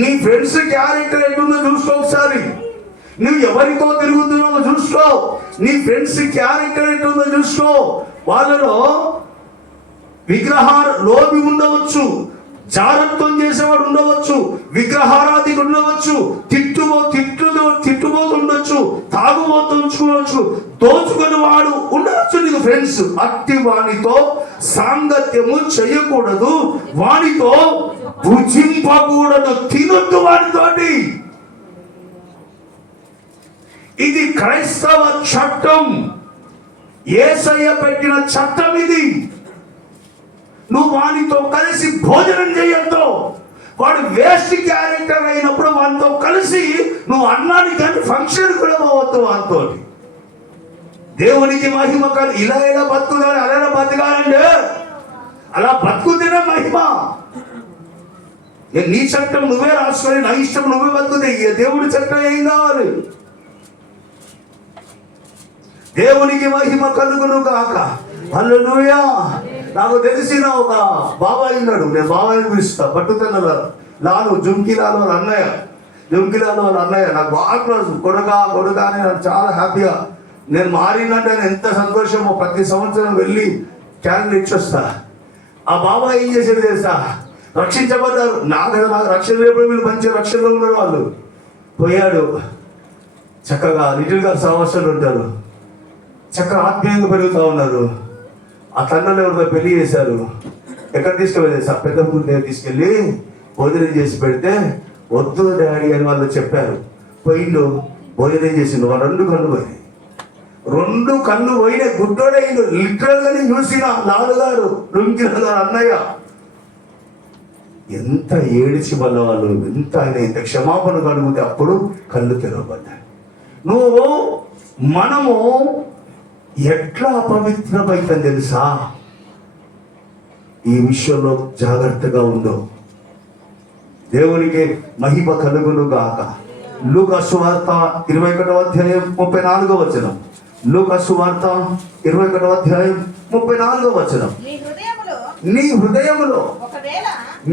నీ ఫ్రెండ్స్ క్యారెక్టర్ ఎటుందో చూసుకో ఒకసారి. నువ్వు ఎవరితో తిరుగుతున్నావో చూసుకో. నీ ఫ్రెండ్స్ క్యారెక్టర్ ఎటుందో చూసుకో. వాళ్ళలో లోబి ఉండవచ్చు, జారత్వం చేసేవాడు ఉండవచ్చు, విగ్రహారాధికుడు ఉండవచ్చు, తిట్టుబోతు ఉండొచ్చు, తాగుబోతు ఉంచుకోవచ్చు, దోచుకుని వాడు ఉండవచ్చు నీకు ఫ్రెండ్స్. అట్టి వానితో సాంగత్యము చేయకూడదు, వానితో భుజింపకూడదు, తినొద్దు వానితోటి. ఇది క్రైస్తవ చట్టం, యేసయ్య పెట్టిన చట్టం ఇది. నువ్వు వానితో కలిసి భోజనం చేయొద్దు. వాడు వేస్ట్ క్యారెక్టర్ అయినప్పుడు వానితో కలిసి నువ్వు అన్నానికి కానీ ఫంక్షన్ కూడా పోవద్దు వానితో. దేవునికి మహిమ కాదు. ఇలా బతుకుదాని అలా బతకాలంటే అలా బతుకుతేనే మహిమ. నీ చట్టం నువ్వే రాసుకొని నా ఇష్టం నువ్వే బతుకుతే దేవుడి చట్టం ఏం కావాలి? దేవునికి మహిమ కలుగును గాక. హల్లెలూయా. నాకు తెలిసిన ఒక బాబాయ్ ఉన్నాడు, నేను బాబాయ్ పిలుస్తా, పట్టుతున్నారు లాలు జుంకిలాలు వాళ్ళ అన్నయ్య, జుంకిలాలు వాళ్ళ అన్నయ్య నాకు బాగా క్లోజ్. కొడుక అని నాకు చాలా హ్యాపీగా. నేను మారినంటే ఎంత సంతోషమో. ప్రతి సంవత్సరం వెళ్ళి క్యాలెండర్ ఇచ్చొస్తా. ఆ బాబాయ్ ఏం చేసేది తెలుసా? రక్షించబడ్డారు. నాకు రక్షణ లేకపోతే వీళ్ళు మంచి రక్షణలో ఉన్నారు. వాళ్ళు పోయాడు, చక్కగా లిటిల్ గారు సహవాసాలు ఉంటారు, చక్కగా ఆత్మీయంగా పెరుగుతూ ఉన్నారు. ఆ తండ్రులు ఎవరితో పెళ్లి చేశారు. ఎక్కడ తీసుకెళ్ళి పెద్ద ఊరి దగ్గర తీసుకెళ్ళి భోజనం చేసి పెడితే వద్దు డాడీ అని వాళ్ళు చెప్పారు. పోయిండు, భోజనం చేసిండు. వాళ్ళు 2 కళ్ళు పోయినాయి. 2 కళ్ళు పోయినాయి. గుడ్డోడైండు. లిటరల్ గా చూసిన లాలుగారు రుంకిల గారు అన్నయ్య ఎంత ఏడిచి వల్ల వాళ్ళు ఎంత ఆయన ఎంత క్షమాపణ కలుగుతే అప్పుడు కళ్ళు తెరవబడ్డాయి. మనము ఎట్లా అపవిత్రమైతే తెలుసా? ఈ విషయంలో జాగ్రత్తగా ఉండు. దేవునికి మహిమ కలుగును గాక. లూకా సువార్త 21వ అధ్యాయం 34వ వచనం. లూకా సువార్త 21వ అధ్యాయం 34వ వచనం. నీ హృదయములో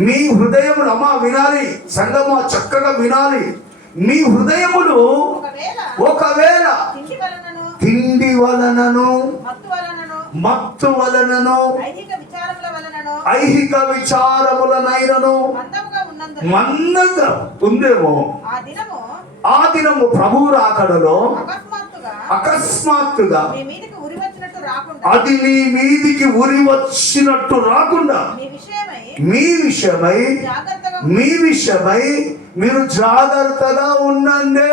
మీ హృదయములు, అమ్మా వినాలి సంగమా, చక్కగా వినాలి. మీ హృదయములు ఒకవేళ తిండి వలనను మత్తు వలనను ఐహిక విచారములనైనను మందంగా ఉందేమో, ఆ దినము ప్రభువు రాకడలో అకస్మాత్తుగా అది నీ మీదికి ఉరి వచ్చినట్టు రాకుండా మీ విషయమై మీరు జాగ్రత్తగా ఉండండి.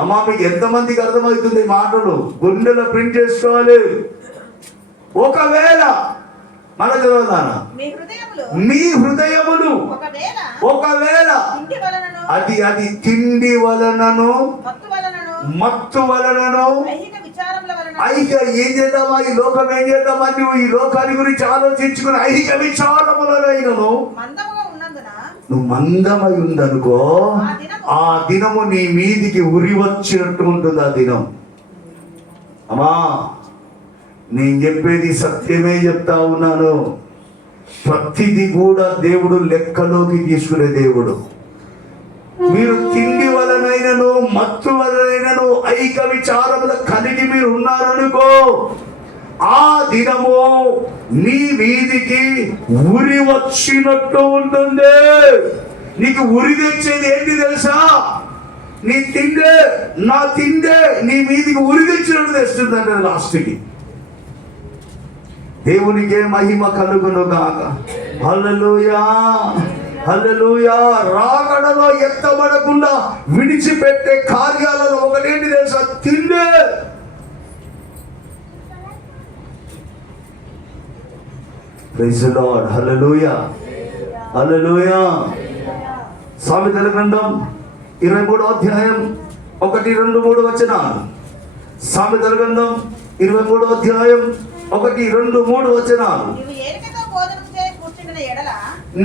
అమ్మా, మీకు ఎంతమందికి అర్థమవుతుంది మాటలు? గుండెలో ప్రింట్ చేసుకోవాలి. ఒకవేళ మన చదవదానా, మీ హృదయములు ఒకవేళ అది తిండి వలనను మత్తు వలనను ఐహిక ఏం చేద్దామా, ఈ లోకం ఏం చేద్దామా, నువ్వు ఈ లోకాన్ని గురించి ఆలోచించుకుని ఐహిక విచారములనైనను నువ్వు మందమై ఉందనుకో, ఆ దినము నీ మీదికి ఉరి వచ్చినట్టు ఉంటుంది. ఆ దినం అమ్మా, నేను చెప్పేది సత్యమే చెప్తా ఉన్నాను. ప్రతిది కూడా దేవుడు లెక్కలోకి తీసుకునే దేవుడు. మీరు తిండి వలనైనను మత్తు వలనైనను ఐక విచారముల కలిగి మీరు ఉన్నారనుకో, ఆ దినము నీ మీదికి ఉరి వచ్చినట్టు ఉంటుంది. నీకు ఉరి తెచ్చేది ఏంటి తెలుసా? నీ తిండే, నా తిండే నీ మీదికి ఉరి తెచ్చినట్టు తెస్తుందంటే లాస్ట్కి. దేవునికే మహిమ కలుగును గాక. హల్లెలూయా, హల్లెలూయా. రాకడలో ఎత్తబడకుండా విడిచిపెట్టే కార్యాలలో ఒకటేంటి తెలుసా? తిండే. Praise the Lord. Hallelujah, hallelujah. సామెతల గ్రంథం 23వ అధ్యాయం 1, 2, 3 వచనాలు. సామెతల గ్రంథం 23వ అధ్యాయం 1, 2, 3 వచనాలు.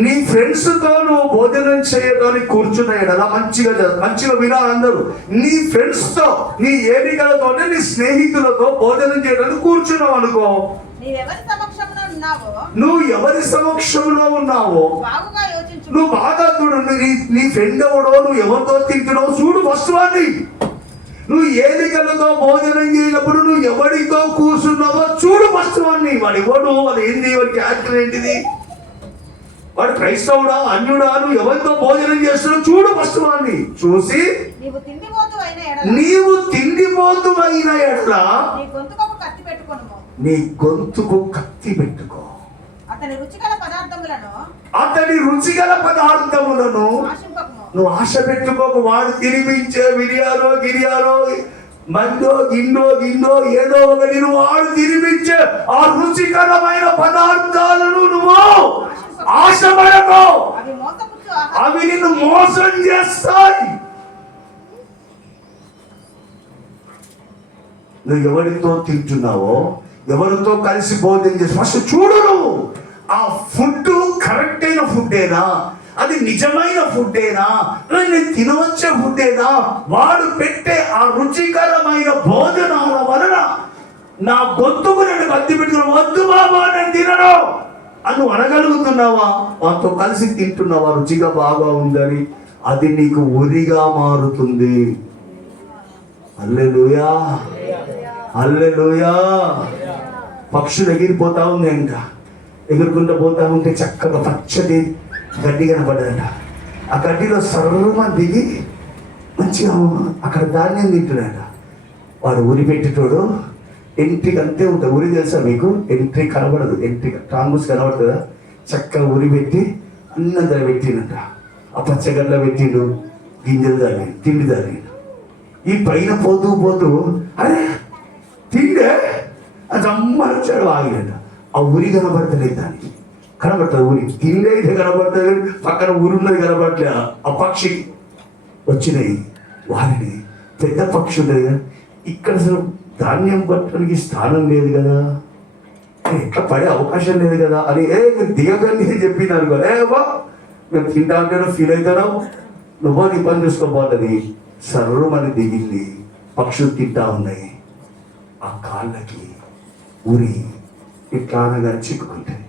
నీ ఫ్రెండ్స్ తో నువ్వు భోజనం చేయడానికి కూర్చున్న ఎడల, మంచిగా వినాలి అందరూ. నీ ఫ్రెండ్స్ తో, నీ ఏడికలతో, నీ స్నేహితులతో భోజనం చేయడానికి కూర్చున్నావు అనుకో, నువ్వు ఎవరి సమక్షంలో ఉన్నావో నువ్వు బాగా చూడు. నీ ఫ్రెండ్ ఎవడో, నువ్వు ఎవరితో తింటున్నావు చూడు ఫస్ట్ వాడిని. నువ్వు ఏలికలతో భోజనం చేయనప్పుడు నువ్వు ఎవరితో కూర్చున్నావో చూడు ఫస్ట్ వాడిని. వాడు ఎవడు, వాడు ఏంది, వాడి క్యారెక్టర్ ఏంటిది, వాడు క్రైస్తవుడా అన్యుడా, నువ్వు ఎవరితో భోజనం చేస్తున్నావు చూడు ఫస్ట్ వాడిని. చూసి నీవు తిండిపోతు అయిన ఎడల నీ గొంతుకు కత్తి పెట్టుకో. అతని రుచిగల పదార్థములను నువ్వు ఆశ పెట్టుకోకు. వాడు తినిపించే గిరియాలో మందో గిండో ఏదో ఒకటి నువ్వు వాడు తినిపించే ఆ రుచికరమైన పదార్థాలను నువ్వు ఆశపడకు. అవి నిన్ను మోసం చేస్తాయి. నువ్వు ఎవరితో తింటున్నావో, ఎవరితో కలిసి భోజనం చేసి ఫస్ట్ చూడు. నువ్వు ఆ ఫుడ్ కరెక్ట్ అయిన ఫుడ్డేనా, అది నిజమైన ఫుడ్డేనా, నేను తినవచ్చే ఫుడ్డేనా, వాడు పెట్టే ఆ రుచికరమైన భోజనాల వలన నా గొంతుకు నేను కత్తి పెట్టుకుని వద్దు బాబా నేను తినను అని నువ్వు అనగలుగుతున్నావా? వాటితో కలిసి తింటున్నావా రుచిగా బాగా ఉందని? అది నీకు ఉరిగా మారుతుంది. హల్లెలూయా, హల్లెలూయా. పక్షులు ఎగిరిపోతా ఉంది, ఇంకా ఎగురుకుంటూ పోతా ఉంటే చక్కగా పచ్చటి గడ్డి కనపడ్డదంట. ఆ గడ్డిలో సర్వమా దిగి మంచిగా అక్కడ ధాన్యం తింటున్నాడ. వాడు ఉరి పెట్టేటోడు ఎంట్రీకి అంతే ఉంటుంది. ఉరి తెలుసా మీకు? ఎంట్రీ కనబడదు, ఎంట్రీ టాంగుస్ కనబడుతుందా? చక్కగా ఉరి పెట్టి అన్నంతా పెట్టినట్ట. ఆ పచ్చగడ్డలో పెట్టిండు, గింజలు దాని తిండి దాని. ఈ పైన పోతూ అరే తిండే అది అమ్మని వచ్చాడు ఆగినట్ట. ఆ ఉరి కనబడతలేదు దానికి. కనబడతారు. ఊరి ఇల్లు అయితే కనబడతారు, పక్కన ఊరున్నది కనబడలే. ఆ పక్షి వచ్చినాయి వారిని. పెద్ద పక్షి ఉంటుంది కదా, ఇక్కడ అసలు ధాన్యం పట్టడానికి స్థానం లేదు కదా, ఎట్లా పడే అవకాశం లేదు కదా అని మీరు దిగకండి అని చెప్పింది అనుకో, బా మేము తింటా అంటే ఫీల్ అవుతాను, నువ్వు నీ పని చూసుకోబోతుంది. సర్వమని దిగింది, పక్షులు తింటా ఉన్నాయి. ఆ కాళ్ళకి ఉరి ఇట్లా అనగా చిక్కుకుంటాయి.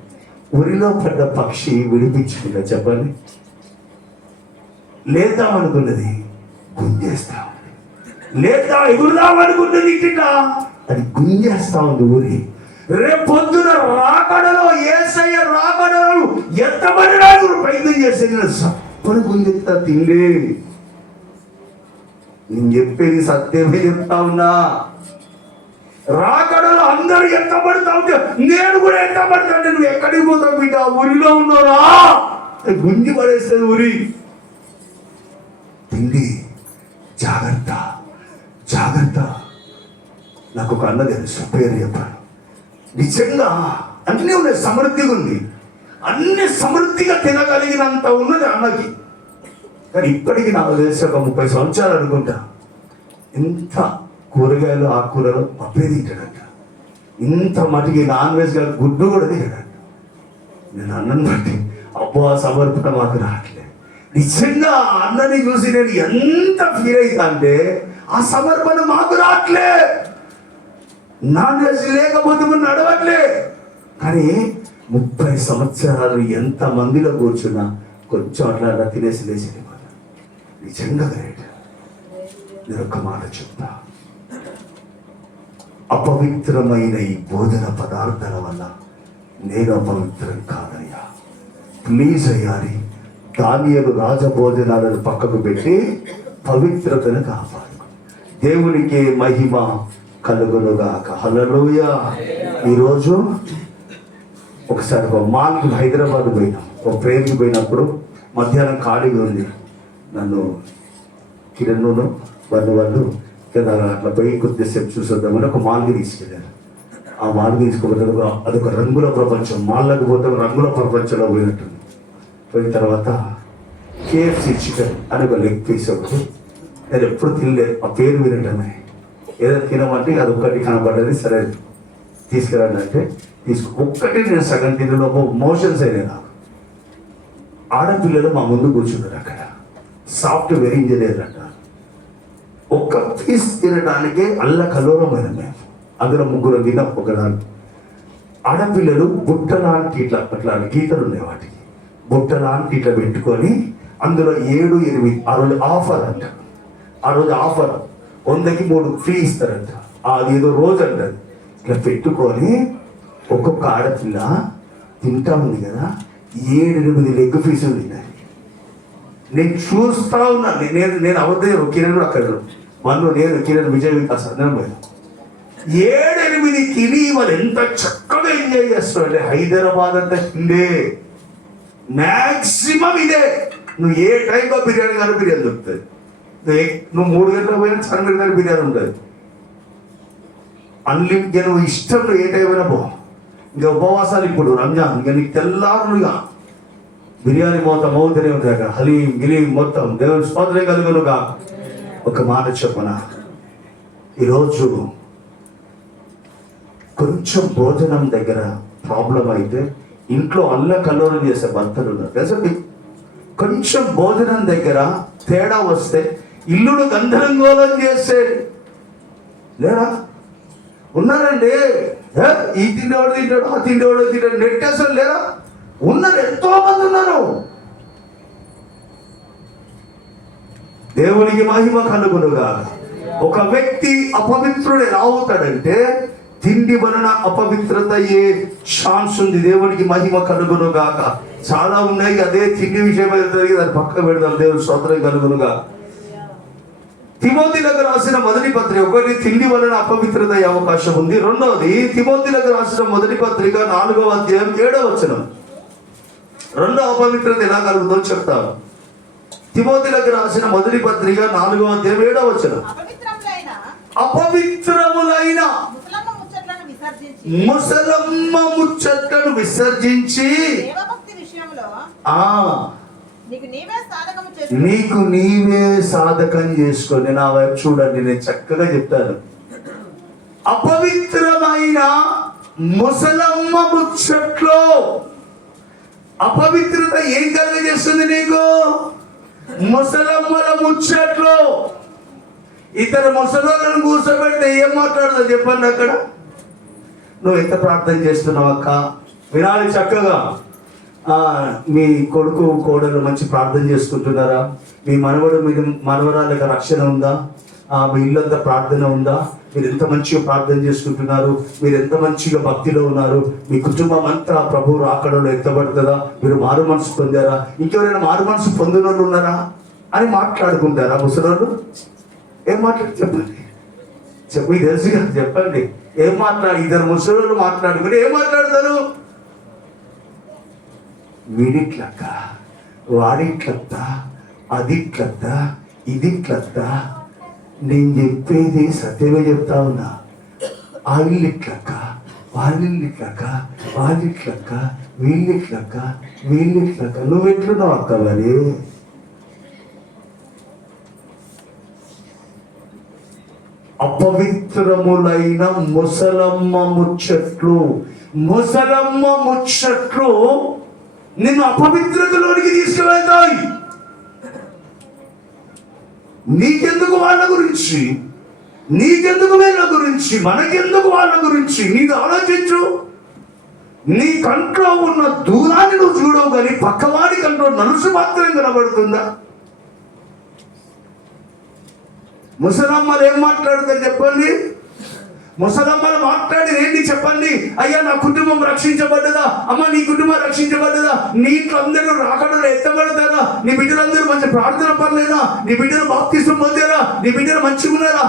ఉరిలో పడ్డ పక్షి విడిపించిందా చెప్పండి? లేద్దామనుకున్నది, గుంజేస్తా ఉంది. లేదా ఎగురుదామనుకున్నది, ఇట్లా అది గుంజేస్తా ఉంది ఊరి. రేపు పొద్దున రాకడలో, యేసయ్య రాకడలో ఎంతమంది రాజులు ప్రయత్నం చేస్తే సప్పని గుంజెత్తా తిండి. నేను చెప్పేది సత్యమే చెప్తా ఉన్నా. రాకడలో అందరూ ఎత్తబడతా ఉంటే నేను కూడా ఎత్తబడతా అంటే నువ్వు ఎక్కడికి పోతావు బిడ్డ? ఊరిలో ఉన్నారా? గుంజి పడేస్తుంది ఊరి. తిండి జాగ్రత్త, జాగ్రత్త. నాకు ఒక అన్న తెలుసు, పేరు చెప్పాను. నిజంగా అన్నీ ఉన్నాయి, సమృద్ధిగా ఉంది, అన్ని సమృద్ధిగా తినగలిగినంత ఉన్నది అన్నకి. కానీ ఇప్పటికీ నాకు తెలిసి ఒక 30 సంవత్సరాలు అనుకుంటా, ఇంత కూరగాయలు ఆకుకూరలు పప్పే తింటాడంట, ఇంత మటుకి నాన్ వెజ్గా గుడ్డు కూడా తింటాడంట. నేను అన్నను బట్టి అబ్బో ఆ సమర్పణ మాకు రావట్లేదు. నిజంగా అన్నని చూసి నేను ఎంత ఫీల్ అవుతా అంటే ఆ సమర్పణ మాకు రావట్లే. నాన్ వెజ్ లేకపోతే మనం నడవట్లే. కానీ 30 సంవత్సరాలు ఎంత మందిలో కూర్చున్నా కొంచెం అట్లా తినేసి లేచి నిజంగా గ్రేట్. నేను ఒక్క మాట చెప్తా, అపవిత్రమైన ఈ భోజన పదార్థాల వల్ల నేను అపవిత్రం కాదయ్యా, ప్లీజ్ అయ్యారి దానియేలు రాజభోజనాలను పక్కకు పెట్టి పవిత్రతను కాపాడు. దేవునికి మహిమ కలుగునుగాక. హల్లెలూయా. ఈరోజు ఒకసారి ఒక మాల్కి హైదరాబాద్ పోయినాం, ఒక ప్రేమకి పోయినప్పుడు మధ్యాహ్నం ఖాళీగా ఉంది. నన్ను కిరణ్ వాళ్ళు కదా అట్లా పోయి కొద్దిసేపు చూసొద్దామని ఒక మాల్కి తీసుకెళ్ళారు. ఆ మాల్కి తీసుకోబోతే అదొక రంగుల ప్రపంచం. మాల్లోకి పోతే రంగుల ప్రపంచంలో పోయినట్టుంది. పోయిన తర్వాత KFC చికెన్ అని ఒక లెగ్ పీస్ ఒకటి, నేను ఎప్పుడు తినలేదు, ఆ పేరు వినటమే. ఏదో తినమంటే అది ఒక్కటి కనబడ్డది, సరే తీసుకురండి అంటే ఒక్కటి నేను సగం తినలోపు మోషన్స్ అయినాయి నాకు. ఆడపిల్లలు మా ముందు కూర్చున్నారు అక్కడ, సాఫ్ట్వేర్ ఇంజనీర్ అంట. ఒక్క పీస్ తినడానికి అల్లకల్లోలమైన మేము, అందులో 3 తిన్నాం ఒకదాన్ని. ఆడపిల్లలు బుట్ట లాంటి ఇట్లా అట్లా గీతలు ఉన్నాయి, వాటికి బుట్ట లాంటి ఇట్లా పెట్టుకొని అందులో 7, 8 ఆ రోజు ఆఫర్ అంట. ఆ రోజు ఆఫర్ 100కి 3 ఫ్రీ ఇస్తారంట. అది ఏదో రోజు అంటది. ఇట్లా పెట్టుకొని ఒక్కొక్క ఆడపిల్ల తింటా ఉంది కదా, 7, 8 లెగ్ పీసులు తిన్నాయి. నేను చూస్తా ఉన్నా. నేను అవద్దరు కిరణ్ అక్కడ నేను కిరణ్ విజయ్ వికాస్ అందరం పోయాను. 7, 8 తిని వాళ్ళు ఎంత చక్కగా ఎంజాయ్ చేస్తారంటే హైదరాబాద్ అంతా తిండే మ్యాక్సిమం ఇదే. నువ్వు ఏ టైప్ ఆఫ్ బిర్యానీ కానీ బిర్యానీ దొరుకుతుంది. నువ్వు 3 గంటలకు పోయినా సన్నమిడి కానీ బిర్యానీ ఉంటుంది. అన్లిమిటెడ్, నువ్వు ఇష్టం ఏ టైం అయినా పో. ఇంకా ఉపవాసాలు ఇప్పుడు రంజాన్, ఇంకా నీకు తెల్లారుగా బిర్యానీ మోతనే ఉంటుంది అక్కడ. హలీం గిలీం మొత్తం దేవుని స్తోత్రం కలుగునుగా. ఒక మాట చెప్పనా, ఈరోజు కొంచెం భోజనం దగ్గర ప్రాబ్లం అయితే ఇంట్లో అల్లకల్లోలం చేసే భర్తలు ఉన్నారు తెలుసా? కొంచెం భోజనం దగ్గర తేడా వస్తే ఇల్లును గందరగోళం చేసే లేరా? ఉన్నారండి. ఈ తిండేవాడు తింటాడు, ఆ తిండేవాడు తింటాడు, నెట్టేసాడు లేరా? ఉన్నారు, ఎంతో మంది ఉన్నారు. దేవునికి మహిమ కలుగునుగా. ఒక వ్యక్తి అపవిత్రుడు ఎలా అవుతాడంటే తిండి వలన అపవిత్రత అయ్యే ఛాన్స్ ఉంది. దేవునికి మహిమ కలుగునుగాక. చాలా ఉన్నాయి, అదే తిండి విషయం జరిగి దాన్ని పక్క పెడదాం. దేవుని స్తోత్రం కలుగునుగా. తిమోతిలకు రాసిన మొదటి పత్రిక, ఒకటి తిండి వలన అపవిత్రత అయ్యే అవకాశం ఉంది. రెండవది తిమోతిలకు రాసిన మొదటి పత్రిక 4వ అధ్యాయం 7వ వచనం. రెండో అపవిత్రత ఎలా కలుగుతుందో చెప్తాను. తిమోతిలకు రాసిన మొదటి పత్రిక 4వ అధ్యాయం 7వ వచనం. అపవిత్రములైన ముసలమ్మ ముచ్చట్లను విసర్జించి నీకు నీవే సాధకము చేసుకో. నీకు నీవే సాధకం చేసుకోండి. నా వైపు చూడండి, నేను చక్కగా చెప్తాను. అపవిత్రమైన ముసలమ్మ ముచ్చట్లో అపవిత్రత ఏం కలుగజేస్తుంది నీకు? ముసలమ్మల ముచ్చట్లో ఇతర ముసలోళ్ళను కూర్చోబెడితే ఏం మాట్లాడదో చెప్పండి. అక్కడ నువ్వు ఎంత ప్రార్థన చేస్తున్నావు అక్క, వినాలి చక్కగా. మీ కొడుకు కోడలు మంచి ప్రార్థన చేసుకుంటున్నారా? మీ మనవడు మీ మనవరాలకు రక్షణ ఉందా? మీ ఇల్లంతా ప్రార్థన ఉందా? మీరు ఎంత మంచిగా ప్రార్థన చేసుకుంటున్నారు? మీరు ఎంత మంచిగా భక్తిలో ఉన్నారు? మీ కుటుంబం అంతా ప్రభు రాకడలో ఎత్తబడుతుందా? మీరు మారు మనసు పొందారా? ఇంకెవరైనా మారు మనసు పొందిన వాళ్ళు ఉన్నారా అని మాట్లాడుకుంటారా ముసలోళ్ళు? ఏం మాట్లాడు చెప్పండి, చెప్పి తెలుసు కదా, చెప్పండి. ఏం మాట్లాడి ఇద్దరు ముసలోళ్ళు మాట్లాడుకుని ఏం మాట్లాడతారు? వీడిట్లక్క, వాడిట్లక్క, అదిట్లక్క, ఇదిట్లక్క. నేను చెప్పేది సత్యమే చెప్తా ఉన్నా. వాళ్ళిట్లక్క, వాళ్ళిట్లక్క, వాళ్ళిట్లక్క, వీళ్ళిట్లక్క, వీళ్ళిట్లక్క. నువ్వెట్లున్నావు అక్క మరి? అపవిత్రములైన ముసలమ్మ ముచ్చట్లు, ముసలమ్మ ముచ్చట్లు నిన్ను అపవిత్రతలోనికి తీసుకువెళ్తాయి. నీకెందుకు వాళ్ళ గురించి, నీకెందుకు వీళ్ళ గురించి, మనకెందుకు వాళ్ళ గురించి? నీకు ఆలోచించు. నీ కంట్లో ఉన్న దూరాన్ని నువ్వు చూడవు, కానీ పక్కవాడి కంట్లో నలుసు మాత్రం కనబడుతుందా? ముసలమ్మలు ఏం మాట్లాడతారు చెప్పండి? ముసలమ్మలు మాట్లాడి ఏంటి చెప్పండి? అయ్యా నా కుటుంబం రక్షించబడ్డదా? అమ్మ నీ కుటుంబం రక్షించబడ్డదా? నీ ఇంట్లో అందరూ రాకడలో ఎత్తబడతారా? నీ బిడ్డలందరూ మంచి ప్రార్థన పర్లేదా? నీ బిడ్డలు బాప్తిసం పొందారా? నీ బిడ్డలు మంచిగా ఉన్నారా?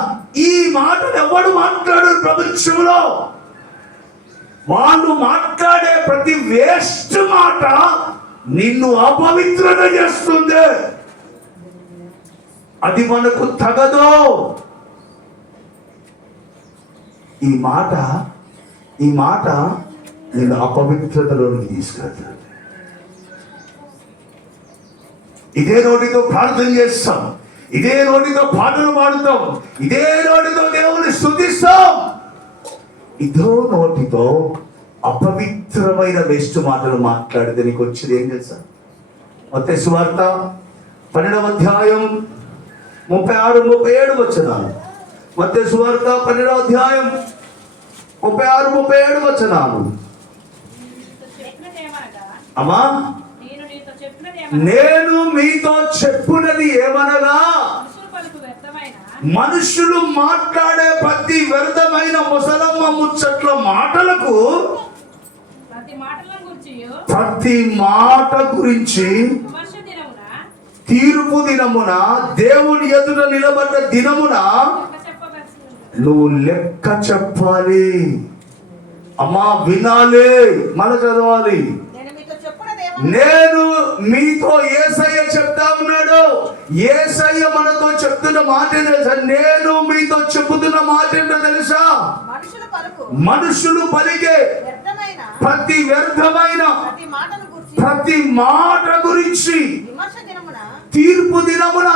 ఈ మాటలు ఎవడు మాట్లాడరు ప్రపంచంలో. వాళ్ళు మాట్లాడే ప్రతి వేస్ట్ మాట నిన్ను అపవిత్రత చేస్తుంది. అది మనకు తగదు. ఈ మాట నేను అపవిత్రతలోనికి తీసుకెళ్తాను. ఇదే నోటితో ప్రార్థన చేస్తాం, ఇదే నోటితో పాటలు పాడుతాం, ఇదే నోటితో దేవుని స్తుతిస్తాం. ఇదో నోటితో అపవిత్రమైన వేస్ట్ మాటలు మాట్లాడితే నీకు వచ్చేది ఏం తెలుసా? మత్తయి సువార్త 12వ అధ్యాయం 36-37 వచనాలు. మత్తయి సువార్త 12వ అధ్యాయం 36-37 వచనాలు. అమ్మా, నేను మీతో చెప్పున్నది ఏమనగా, మనుషులు మాట్లాడే ప్రతి వ్యర్థమైన ముసలమ్మ ముచ్చట్ల మాటలకు, ప్రతి మాట గురించి తీర్పు దినమున, దేవుని ఎదుట నిలబడ్డ దినమున నువ్వు లెక్క చెప్పాలి. అమ్మా వినాలి, మన చదవాలి. నేను మీతో యేసయ్య చెప్తా ఉన్నాడు. యేసయ్య మనతో చెప్తున్న మాట తెలుసా? నేను మీతో చెబుతున్న మాట ఏంటో తెలుసా? మనుషులు పలికే ప్రతి వ్యర్థమైన ప్రతి మాట గురించి తీర్పు దినమున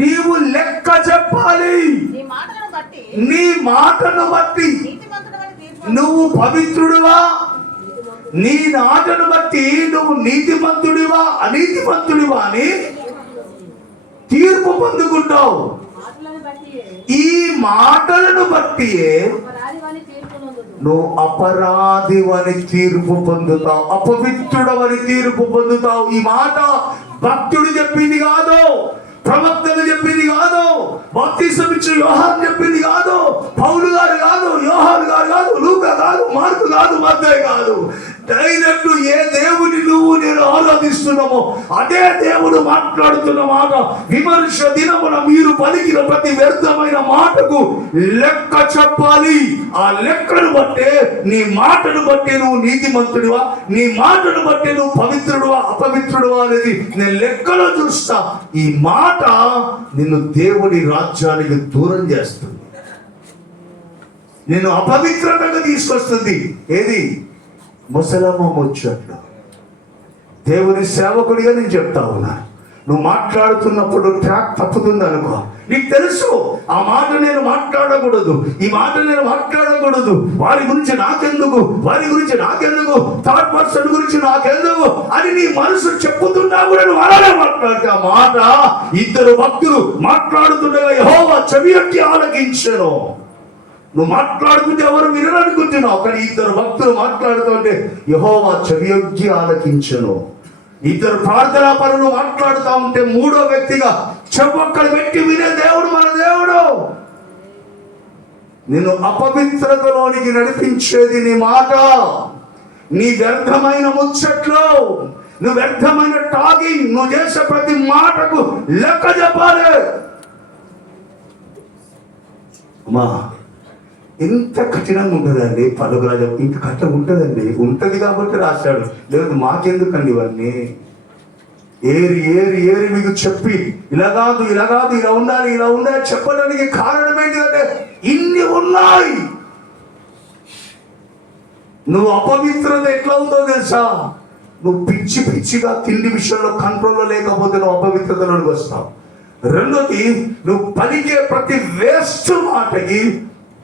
నీవు లెక్క చెప్పాలి. నీ మాటను బట్టి నువ్వు పవిత్రుడివా, నీ నాటను బట్టి నువ్వు నీతిమంతుడివా అనీతిమంతుడివా అని తీర్పు పొందుకుంటావు. ఈ మాటలను బట్టి నువ్వు అపరాధివని తీర్పు పొందుతావు, అపవిత్రుడవని తీర్పు పొందుతావు. ఈ మాట భక్తుడు చెప్పింది కాదు, ప్రవక్తలు చెప్పింది కాదు, బాప్తిసం ఇచ్చిన యోహాను చెప్పింది కాదు, పౌలు గారు కాదు, యోహాను గారు కాదు, లూకా కాదు, మార్కు కాదు, మత్తయి కాదు. డైరెక్ట్ ఏ దేవుని నువ్వు నేను ఆరాధిస్తున్నామో అదే దేవుడు మాట్లాడుతున్న మాట. విమర్శ దినమున మీరు పలికిన ప్రతి వ్యర్థమైన మాటకు లెక్క చెప్పాలి. ఆ లెక్కను బట్టే, నీ మాటను బట్టి నువ్వు నీతిమంతుడివా, నీ మాటను బట్టి నువ్వు పవిత్రుడువా అపవిత్రుడువా అనేది నేను లెక్కలో చూస్తా. ఈ మాట నిన్ను దేవుని రాజ్యానికి దూరం చేస్తుంది, నిన్ను అపవిత్రతగా తీసుకొస్తుంది. ఏది? ముసలమ్మ ముచ్చట్లు. దేవుని సేవకుడిగా నేను చెప్తా ఉన్నాను. నువ్వు మాట్లాడుతున్నప్పుడు ట్రాక్ తప్పుతుంది అనుకో, నీకు తెలుసు ఆ మాట నేను మాట్లాడకూడదు, ఈ మాట నేను మాట్లాడకూడదు, వారి గురించి నాకెందుకు, థర్డ్ పర్సన్ గురించి నాకెందుకు అని నీ మనసు చెప్పుతున్నా కూడా నువ్వు అలానే మాట్లాడితే ఆ మాట ఇద్దరు భక్తులు మాట్లాడుతుండగా యెహోవా చెవియొగ్గి ఆలకించెను. నువ్వు మాట్లాడుతుంటే ఎవరు వినరనుకుంటున్నావు, కానీ ఇద్దరు భక్తులు మాట్లాడుతుంటే యెహోవా చెవియొగ్గి ఆలకించెను. ఇద్దరు ప్రార్థనా పరులు మాట్లాడుతూ ఉంటే మూడో వ్యక్తిగా చెవక్కడ పెట్టి వినే దేవుడు మన దేవుడు. నిన్ను అపవిత్రతలోనికి నడిపించేది నీ మాట, నీ వ్యర్థమైన ముచ్చట్లు, నువ్వు వ్యర్థమైన టాకింగ్, నువ్వు చేసే ప్రతి మాటకు లెక్క చెప్పాలి. అమ్మా ఇంత కఠినంగా ఉంటుందండి పలుకురాజు, ఇంత కఠినంగా ఉంటుందండి. ఉంటది కాబట్టి రాశాడు, లేదు మాకెందుకండి ఇవన్నీ ఏరి ఏరి ఏరి మీకు చెప్పి ఇలా కాదు ఇలా ఉండాలి చెప్పడానికి కారణం ఏంటంటే ఇన్ని ఉన్నాయి. నువ్వు అపవిత్రత ఎట్లా అవుతుందో తెలుసా, నువ్వు పిచ్చిగా తిండి విషయంలో కంట్రోల్లో లేకపోతే నువ్వు అపవిత్రతలోకి వస్తావు. రెండోది, నువ్వు పలికే ప్రతి వేస్ట్ మాటకి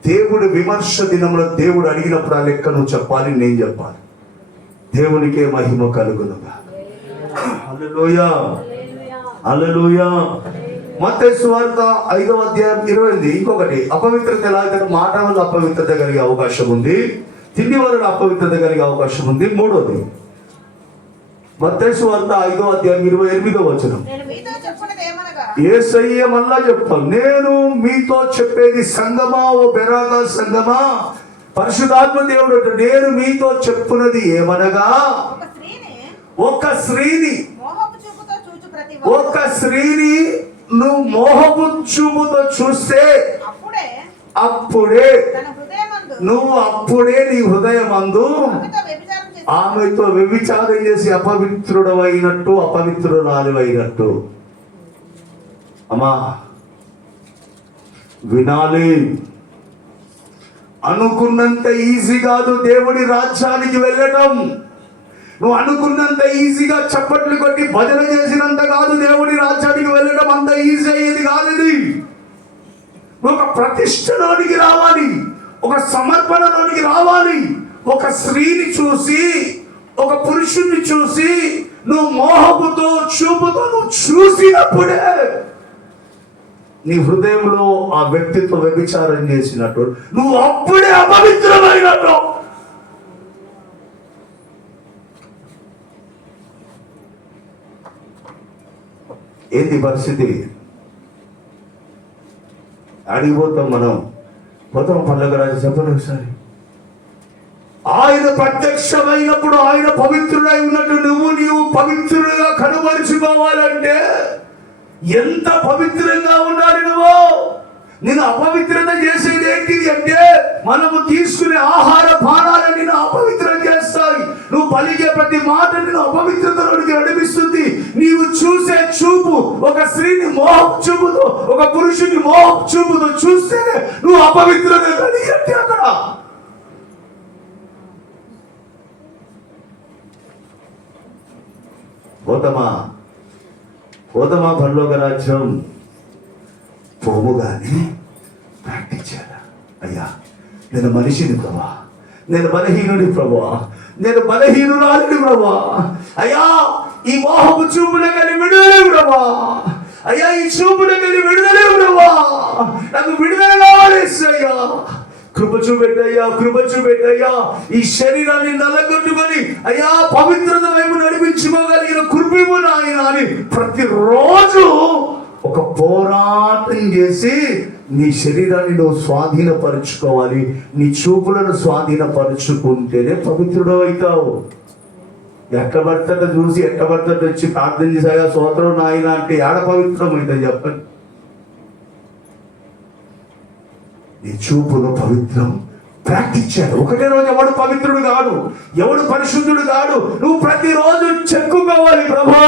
దేవుడు విమర్శ దినంలో దేవుడు అడిగినప్పుడు ఆ లెక్క నువ్వు చెప్పాలి, నేను చెప్పాలి. దేవునికే మహిమ కలుగునుగా. హల్లెలూయా హల్లెలూయా. మత్తయి సువార్త 5వ అధ్యాయం 28. ఇంకొకటి, అపవిత్రత ఎలాగైతే మాట వల్ల అపవిత్రత కలిగే అవకాశం ఉంది, తిండి వల్ల అపవిత్రత కలిగే అవకాశం ఉంది. మూడోది మత్తయి సువార్త 5వ అధ్యాయం 28వ వచనం. యేసయ్య మళ్ళా చెప్తాం, నేను మీతో చెప్పేది సంగమా, ఓ బెరాగా సంగమా, పరిశుద్ధాత్మ దేవుడు నేను మీతో చెప్పున్నది ఏమనగా, ఒక స్త్రీని నువ్వు మోహపు చూపుతో చూస్తే అప్పుడే నీ హృదయమందు ఆమెతో వ్యభిచారం చేసి అపవిత్రుడవైనట్టు, అపవిత్రురాలివైనట్టు. అమ్మా వినాలి, అనుకున్నంత ఈజీ కాదు దేవుడి రాజ్యానికి వెళ్ళటం. నువ్వు అనుకున్నంత ఈజీగా చప్పట్లు కొట్టి భజన చేసినంత కాదు దేవుడి రాజ్యానికి వెళ్ళడం, అంత ఈజీ అయ్యేది కాదు. ఇది ఒక ప్రతిష్టలోనికి రావాలి, ఒక సమర్పణలోనికి రావాలి. ఒక స్త్రీని చూసి, ఒక పురుషుణ్ణి చూసి నువ్వు మోహపుతో చూపుతో నువ్వు చూసినప్పుడే నీ హృదయంలో ఆ వ్యక్తితో వ్యభిచారం చేసినట్టు, నువ్వు అప్పుడే అపవిత్రమైనట్టు. ఏంటి పరిస్థితి? అడిగిపోతాం మనం, పోతాం పల్లకరాజు చెప్పండి ఒకసారి. ఆయన ప్రత్యక్షమైనప్పుడు ఆయన పవిత్రుడై ఉన్నట్టు నీవు పవిత్రుడిగా కనుమరుచుకోవాలంటే ఎంత పవిత్రంగా ఉండాలి నువ్వు. నేను అపవిత్రత చేసేది ఏంటిది అంటే, మనము తీసుకునే ఆహార పానాలు నిన్ను అపవిత్రం చేస్తాయి. నువ్వు పలికే ప్రతి మాట నిన్ను అపవిత్రతలోకి నడిపిస్తుంది. నీవు చూసే చూపు, ఒక స్త్రీని మోహపు చూపుతో, ఒక పురుషుని మోహపు చూపుతో చూస్తేనే నువ్వు అపవిత్రత కలిగి అక్కడ. పోతమా పరలోక రాజ్యం పోము కానీ ప్రాక్టీస్ చేయాలి. అయ్యా నేను మనిషిని ప్రభా, నేను బలహీనుడి ప్రభా, నేను బలహీనురాలిని ప్రభా. అయ్యా ఈ మోహపు చూపుల కలిగి విడుదల ప్రభా. అయ్యా ఈ చూపుల కలిగి విడుదల ప్రభా. నాకు విడుదల కావాలి అయ్యా. కృప చూపెట్టయ్యా. ఈ శరీరాన్ని నల్లగొట్టుకొని అయ్యా పవిత్రత వైపు నడిపించుకోగలిగిన కృపము నాయన అని ప్రతిరోజు ఒక పోరాటం చేసి నీ శరీరాన్ని నువ్వు స్వాధీనపరుచుకోవాలి. నీ చూపులను స్వాధీనపరుచుకుంటేనే పవిత్రుడు అవుతావు. ఎట్టబడతా చూసి ఎట్టబడతా వచ్చి ప్రార్థన చేసాయా స్తోత్రం నాయన అంటే ఆడ పవిత్రం అవుతుంది చెప్పండి. నీ చూపును పవిత్రం ప్రాక్టీస్ చేయాలి. ఒకటే రోజు ఎవడు పవిత్రుడు కాడు, ఎవడు పరిశుద్ధుడు కాడు. నువ్వు ప్రతిరోజు చెక్కుకోవాలి. ప్రభా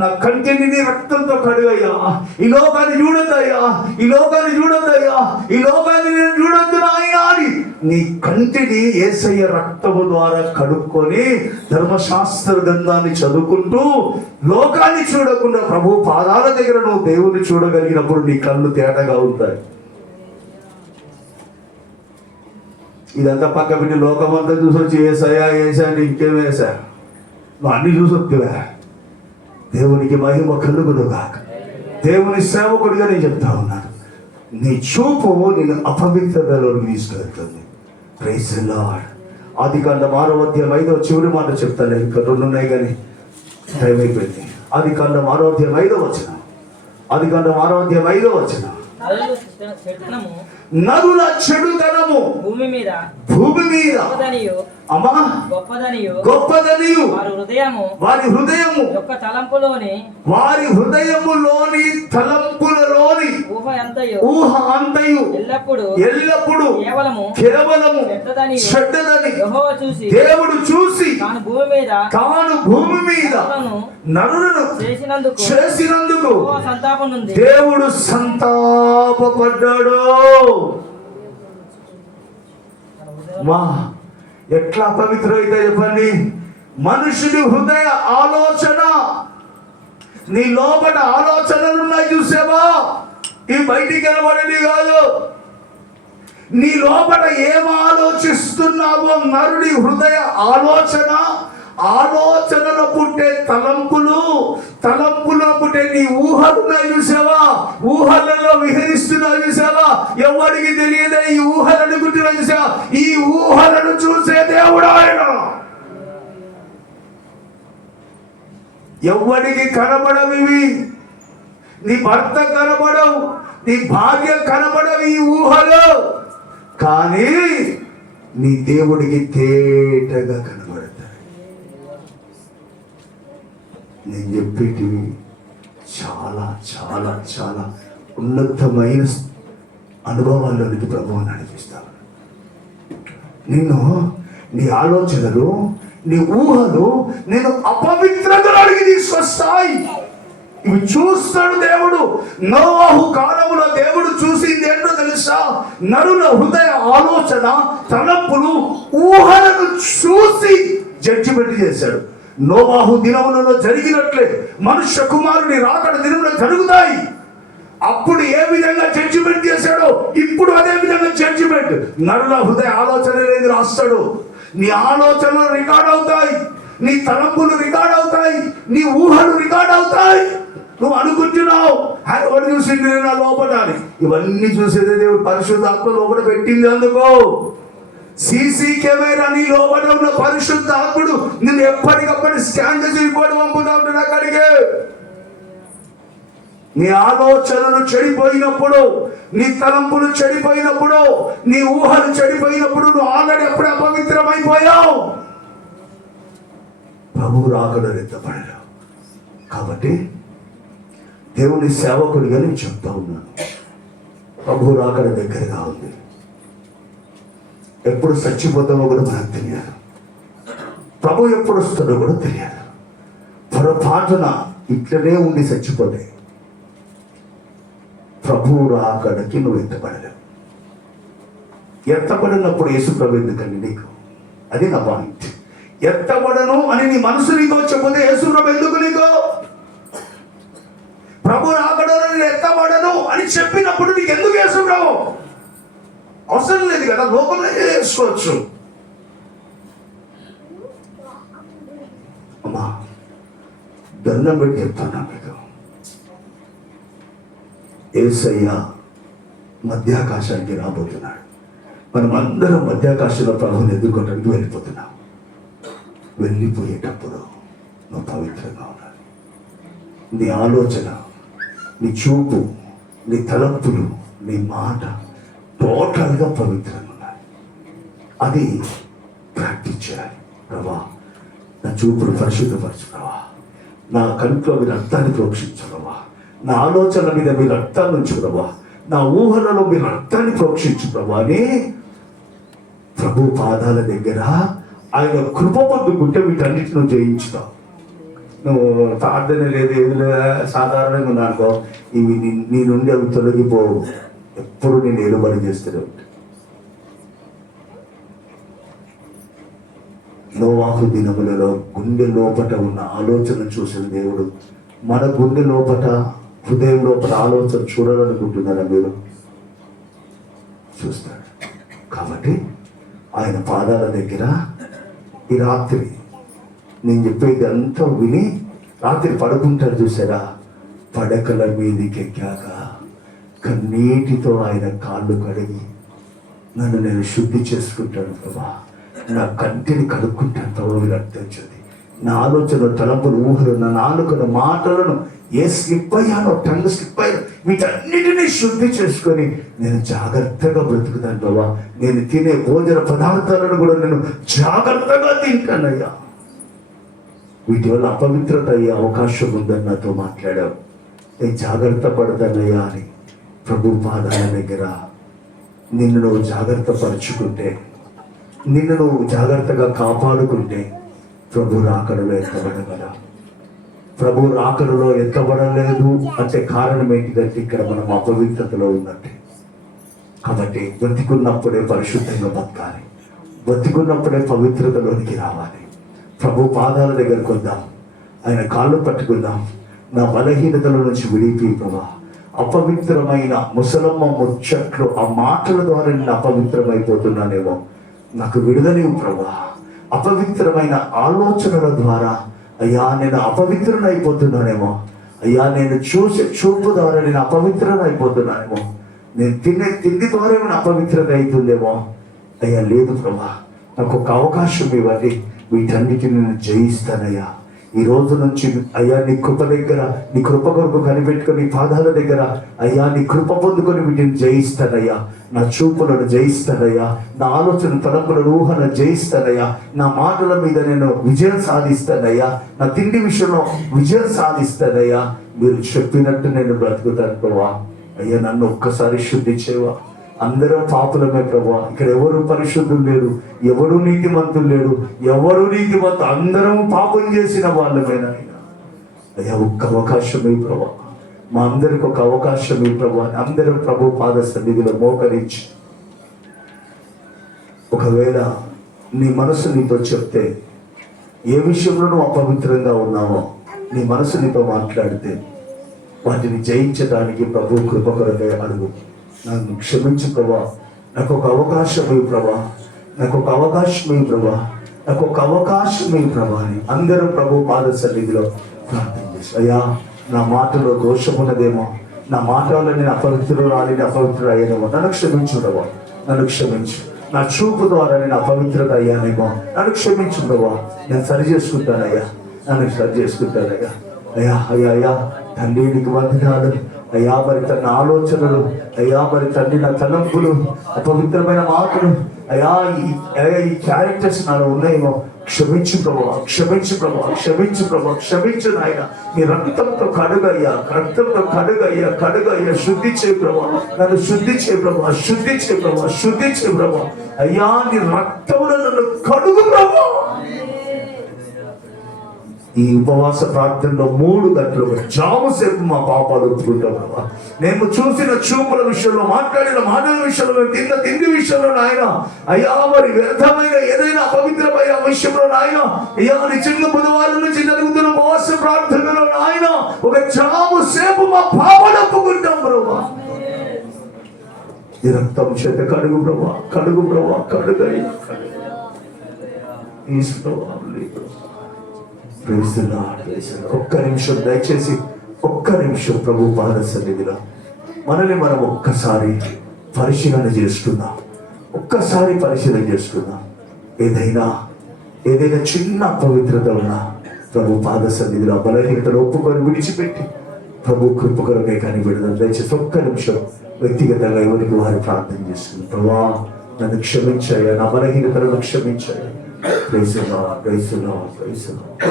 నా కంటిని నీ రక్తంతో కడుగయ్యా, ఈ లోకాన్ని చూడొద్దయ్యా, ఈ లోకాన్ని నేను చూడొద్దు నాయనా అని నీ కంటిని యేసయ్య రక్తము ద్వారా కడుక్కొని ధర్మశాస్త్ర గ్రంథాన్ని చదువుకుంటూ లోకాన్ని చూడకుండా ప్రభు పాదాల దగ్గర నువ్వు దేవుని చూడగలిగినప్పుడు నీ కళ్ళు తేటగా ఉంటాయి. ఇదంతా పక్క పెట్టి లోకమంతా చూసొచ్చి ఏసయ్యా ఏసాని ఇంకేం వేసా నువ్వు అన్ని చూసొచ్చువా. దేవునికి మహిమ కలుగునుగాక. దేవుని సేవకుడిగా నేను చెప్తా ఉన్నాను, నీ చూపు నేను అపవిత్రతలోకి తీసుకెళ్తుంది. Praise the lord. ఆదికాండం 6వ అధ్యాయం 5వ చివరి మాట చెప్తాను, ఇంకా 2 ఉన్నాయి కానీ టైం అయిపోయింది. ఆదికాండం 6వ అధ్యాయం 5వ వచనం. ఆదికాండం 6వ అధ్యాయం 5వ వచనం. నరుల చెడుతనము భూమి మీద అమ్మా గొప్పదనియు వారి హృదయములోని తలంపులలోని ఊహ అంతయు ఎల్లప్పుడు కేవలము చెడ్డదని దేవుడు చూసి తాను భూమి మీద నరులను చేసినందుకు దేవుడు సంతాపపడ్డాడు. మా ఎట్లా అపవిత్రం అయితే చెప్పండి. మనుషుని హృదయ ఆలోచన, నీ లోపల ఆలోచనలు ఉన్నాయి చూసావా, ఇవి బయటికి కనబడేది కాదు. నీ లోపల ఏం ఆలోచిస్తున్నావో నరుడి హృదయ ఆలోచనలో పుట్టే తలంపులు పుట్టే నీ ఊహలు ఉన్నాయి చూసావా, ఊహలలో విహరిస్తున్నావు చూసావా, ఎవరికి తెలియదే ఈ ఊహలను గుర్తున్నా చూసావా. ఈ ఊహలను చూసే దేవుడు ఆయన. ఎవరికి కనబడవు ఇవి. నీ భర్త కనబడవు, నీ భార్య కనబడవు ఈ ఊహలు, కానీ నీ దేవుడికి తేటగా కనబడతాయి. నేను చెప్పేటివి చాలా చాలా చాలా ఉన్నతమైన అనుభవాల్లోనికి ప్రభువు నడిపిస్తాను. నిన్ను నీ ఆలోచనలు నీ ఊహలు నేను అపవిత్రతలోనికి తీసుకొస్తాయి. ఇవి చూస్తాడు దేవుడు. నోవాహు కాలంలో దేవుడు చూసింది ఏంటో తెలుసా, నరుల హృదయ ఆలోచన తలంపులు ఊహలను చూసి జడ్జిమెంట్ చేశాడు. నోవాహు దినములలో జరిగినట్లే మనుష్య కుమారుని రాకడ దినములు జరుగుతాయి. అప్పుడు ఏ విధంగా జడ్జిమెంట్ చేశాడో ఇప్పుడు అదే విధంగా జడ్జిమెంట్. నరుల హృదయ ఆలోచన అనేది రాస్తాడు. నీ ఆలోచనలు రికార్డ్ అవుతాయి, నీ తలంపులు రికార్డ్ అవుతాయి, నీ ఊహలు రికార్డ్ అవుతాయి. నువ్వు అనుకుంటున్నావు ఎవరు చూసింది నా లోపల, ఇవన్నీ చూసేదే దేవుడు పరిశుద్ధాత్మ లోపల పెట్టింది. అందుకో సీసీ కెమెరా నీ లోపల ఉన్న పరిశుద్ధాత్ముడు నిన్ను ఎప్పటికప్పుడు స్కాన్ చేసి రిపోర్ట్ పంపుతా ఉంటాడు అక్కడికి. నీ ఆలోచనలు చెడిపోయినప్పుడు, నీ తలంపులు చెడిపోయినప్పుడు, నీ ఊహలు చెడిపోయినప్పుడు నువ్వు ఆల్రెడీ అప్పుడే అపవిత్రమైపోయావు. ప్రభువు రాకడ ఎత్తపడలేవు. కాబట్టి దేవుని సేవకుడిగా నేను చెప్తా ఉన్నాను, ప్రభువు రాకడ దగ్గరగా ఉంది. ఎప్పుడు చచ్చిపోతామో కూడా మనకు తెలియదు, ప్రభు ఎప్పుడు వస్తాడో కూడా తెలియదు. పొరపాటున ఇట్లనే ఉండి చచ్చిపోతే ప్రభువు రాకడకి నువ్వు ఎత్తపడలేవు. ఎత్తపడినప్పుడు యేసు ప్రభు ఎందుకండి నీకు? అది నా పాయింట్. ఎత్తబడను అని నీ మనసు నీకు చెప్పితే యేసు ప్రభు ఎందుకు నీకు? ప్రభు రాకడను నేను ఎత్తబడను అని చెప్పినప్పుడు నీకు ఎందుకు యేసు ప్రభు? అవసరం లేదు కదా, లోకంలో చేసుకోవచ్చు. అమ్మా దండం పెట్టి చెప్తాను మీకు, యేసయ్య మధ్యాకాశానికి రాబోతున్నాడు. మనం అందరం మధ్యాకాశంలో ప్రభువుని ఎదుర్కోవడానికి వెళ్ళిపోతున్నాం. వెళ్ళిపోయేటప్పుడు నువ్వు పవిత్రంగా ఉండాలి. నీ ఆలోచన, నీ చూపు, నీ తలంపులు, నీ మాట టోటల్గా పవిత్రంగా ఉండాలి. అది ప్రాక్టీస్ చేయాలి. ప్రభా నా చూపును పరిశుద్ధపరచు ప్రభా, నా కంట్లో మీరు రక్తాన్ని ప్రోక్షించు ప్రభా, నా ఆలోచనల మీద మీరు రక్తాన్ని ఉంచు ప్రభా, నా ఊహలలో మీరు రక్తాన్ని ప్రోక్షించు ప్రభా అని ప్రభు పాదాల దగ్గర ఆయన కృప పొందుకుంటే వీటన్నిటి నువ్వు జయించుతావు. నువ్వు ప్రార్థన లేదు ఏది లేదా సాధారణంగా ఉన్నానుకో, ఇవి నీ నుండి అవి తొలగిపోవు. ఎప్పుడు నేను ఏలుబడి చేస్తూనే ఉంటా. నోవాహు దినములలో గుండె లోపట ఉన్న ఆలోచన చూసిన దేవుడు మన గుండె లోపట, హృదయం లోపల ఆలోచన చూడాలనుకుంటున్నారా మీరు? చూస్తాడు. కాబట్టి ఆయన పాదాల దగ్గర ఈ రాత్రి నేను చెప్పేది అంతా విని రాత్రి పడుకుంటారు చూసారా, పడకల మీదికి ఎక్కాక కన్నీటితో ఆయన కాళ్ళు కడిగి నన్ను నేను శుద్ధి చేసుకుంటాను ప్రభా, నా కంటిని కడుక్కుంటాను ప్రభు. మీరు అర్థించండి, నా ఆలోచన, తలంపులు, ఊహలు, నా నాలుకను, మాటలను ఏ స్లిప్ అయ్యానో, టంగ్ స్లిప్ అయ్యాను, వీటన్నిటినీ శుద్ధి చేసుకొని నేను జాగ్రత్తగా బ్రతుకుతాను ప్రభా. నేను తినే భోజన పదార్థాలను కూడా నేను జాగ్రత్తగా తింటానయ్యా. వీటి వల్ల అపవిత్రత అయ్యే అవకాశం ఉందని నాతో మాట్లాడావు. నేను జాగ్రత్త పడతానయ్యా అని ప్రభు పాదాల దగ్గర నిన్ను నువ్వు జాగ్రత్త పరుచుకుంటే, నిన్ను నువ్వు జాగ్రత్తగా కాపాడుకుంటే ప్రభు రాకడలో ఎత్తబడగల. ప్రభు రాకడలో ఎత్తబడలేదు అంటే కారణం ఏంటిదంటే ఇక్కడ మనం అపవిత్రతలో ఉన్నట్టే. కాబట్టి బ్రతికున్నప్పుడే పరిశుద్ధంగా బతకాలి, బ్రతికున్నప్పుడే పవిత్రతలోనికి రావాలి. ప్రభు పాదాల దగ్గరకు వద్దాం, ఆయన కాళ్ళు పట్టుకుందాం. నా బలహీనతల నుంచి విడిపి ప్రభా, అపవిత్రమైన ముసలమ్మ ముచ్చట్లు, ఆ మాటల ద్వారా నేను అపవిత్రమైపోతున్నానేమో, నాకు విడుదలేవు ప్రభా. అపవిత్రమైన ఆలోచనల ద్వారా అయ్యా నేను అపవిత్రునైపోతున్నానేమో, అయ్యా నేను చూసే చూపు ద్వారా నేను అపవిత్రునైపోతున్నానేమో, నేను తినే తిండి ద్వారా నేను అపవిత్రత అవుతుందేమో. అయ్యా లేదు ప్రభా, నాకు ఒక అవకాశం ఇవ్వండి, వీటన్నిటిని నేను జయిస్తానయ్యా. ఈ రోజు నుంచి అయ్యా నీ కృప దగ్గర, నీ కృప కొరకు కనిపెట్టుకొని నీ పాదాల దగ్గర అయ్యా నీ కృప పొందుకొని వీటిని జయిస్తానయ్యా. నా చూపులను జయిస్తానయ్యా, నా ఆలోచన, తలంపులను, ఊహను జయిస్తానయ్యా. నా మాటల మీద నేను విజయం సాధిస్తానయ్యా, నా తిండి విషయంలో విజయం సాధిస్తానయ్యా. మీరు చెప్పినట్టు నేను బ్రతుకుతాను ప్రభా. అయ్యా నన్ను ఒక్కసారి శుద్ధి చేయవా. అందరం పాపులమే ప్రభా, ఇక్కడ ఎవరు పరిశుద్ధులు లేరు, ఎవరు నీతిమంతులు లేరు, ఎవరు నీతిమంతులు, అందరం పాపం చేసిన వాళ్ళమేనా. అయ్యా ఒక్క అవకాశం ఈ ప్రభా, మా అందరికి ఒక అవకాశం ఈ ప్రభా. అందరం ప్రభు పాద సన్నిధిలో మోకరించి, ఒకవేళ నీ మనసు నీతో చెప్తే, ఏ విషయంలో నువ్వు అపవిత్రంగా ఉన్నావో నీ మనసు నీతో మాట్లాడితే వాటిని జయించడానికి ప్రభు కృప కొరకే అడుగు. నన్ను క్షమించు ప్రభా, నాకు ఒక అవకాశం ఈ ప్రభా, నాకు ఒక అవకాశం ఈ ప్రభా, నాకు ఒక అవకాశం ఈ ప్రభా అని అందరూ ప్రభు పాద సన్నిధిలో ప్రార్థన చేసి, అయ్యా నా మాటలో దోషం ఉన్నదేమో, నా మాట వల్ల నేను అపవిత్రుడు అయ్యానేమో, నన్ను క్షమించు ప్రభా, నన్ను క్షమించు. నా చూపు ద్వారా నేను అపవిత్రత అయ్యానేమో, నన్ను క్షమించు ప్రభా. నేను సరి చేసుకుంటానయ్యా, నన్ను సరి చేసుకుంటానయ్యా. అయ్యా అయ్యా అయ్యా తండ్రి నీకు వందనాలు అయ్యా. మరి తన ఆలోచనలు అయ్యా, మరి తండ్రి నా తలంపులు, అపవిత్రమైన మాటలు అయ్యా, ఈ క్యారెక్టర్స్ నాలో ఉన్నాయేమో, క్షమించు ప్రభా, క్షమించు ప్రభా, క్షమించు ప్రభా, క్షమించు నాయన. నీ రక్తంతో కడుగయ్యా, రక్తంతో కడుగయ్యా, శుద్ధి చేయి ప్రభా, నన్ను శుద్ధి చేయి ప్రభా, శుద్ధి చేయి ప్రభా, శుద్ధి చేయి ప్రభా. అయ్యా నీ రక్తంలో నన్ను కడుగు ప్రభా. ఈ ఉపవాస ప్రార్థనలో 3 గంటలు జాము సేపు మా పాపాలు ఒప్పుకుంటాం ప్రభా. మేము చూసిన చూపుల విషయంలో, మాట్లాడిన మాటల విషయంలో, తిన్న తిండి విషయంలో నాయన అయ్యా, మరి వ్యర్థమైన ఏదైనా అపవిత్రమైన విషయంలో నాయన అయ్యా, నిజంగా బుధవారం నుంచి జరుగుతున్న ఉపవాస ప్రార్థనలో నాయన ఒక జాము సేపు మా పాపాలు ఒప్పుకుంటాం ప్రభా. ఈ రక్తం చేత కడుగు ప్రభా, కడుగు ప్రభా, కడుగై ఒక్క నిమిషం దయచేసి, ఒక్క నిమిషం ప్రభు పాద సన్నిధిలో మనల్ని మనం ఒక్కసారి పరిశీలన చేసుకుందాం, ఒక్కసారి పరిశీలన చేసుకుందాం. ఏదైనా చిన్న అపవిత్రత ఉన్నా ప్రభు పాద సన్నిధిలో బలహీనతను ఒప్పుకొని విడిచిపెట్టి ప్రభు కృప కొరకే కానీ విడుదల. దయచేసి ఒక్క నిమిషం వ్యక్తిగతంగా ఎవరికి వారు ప్రార్థన చేసుకుంది. ప్రభా నన్ను క్షమించాయా, నా బలహీనతలను క్షమించాయా. Praise the Lord, praise the Lord, praise the lord.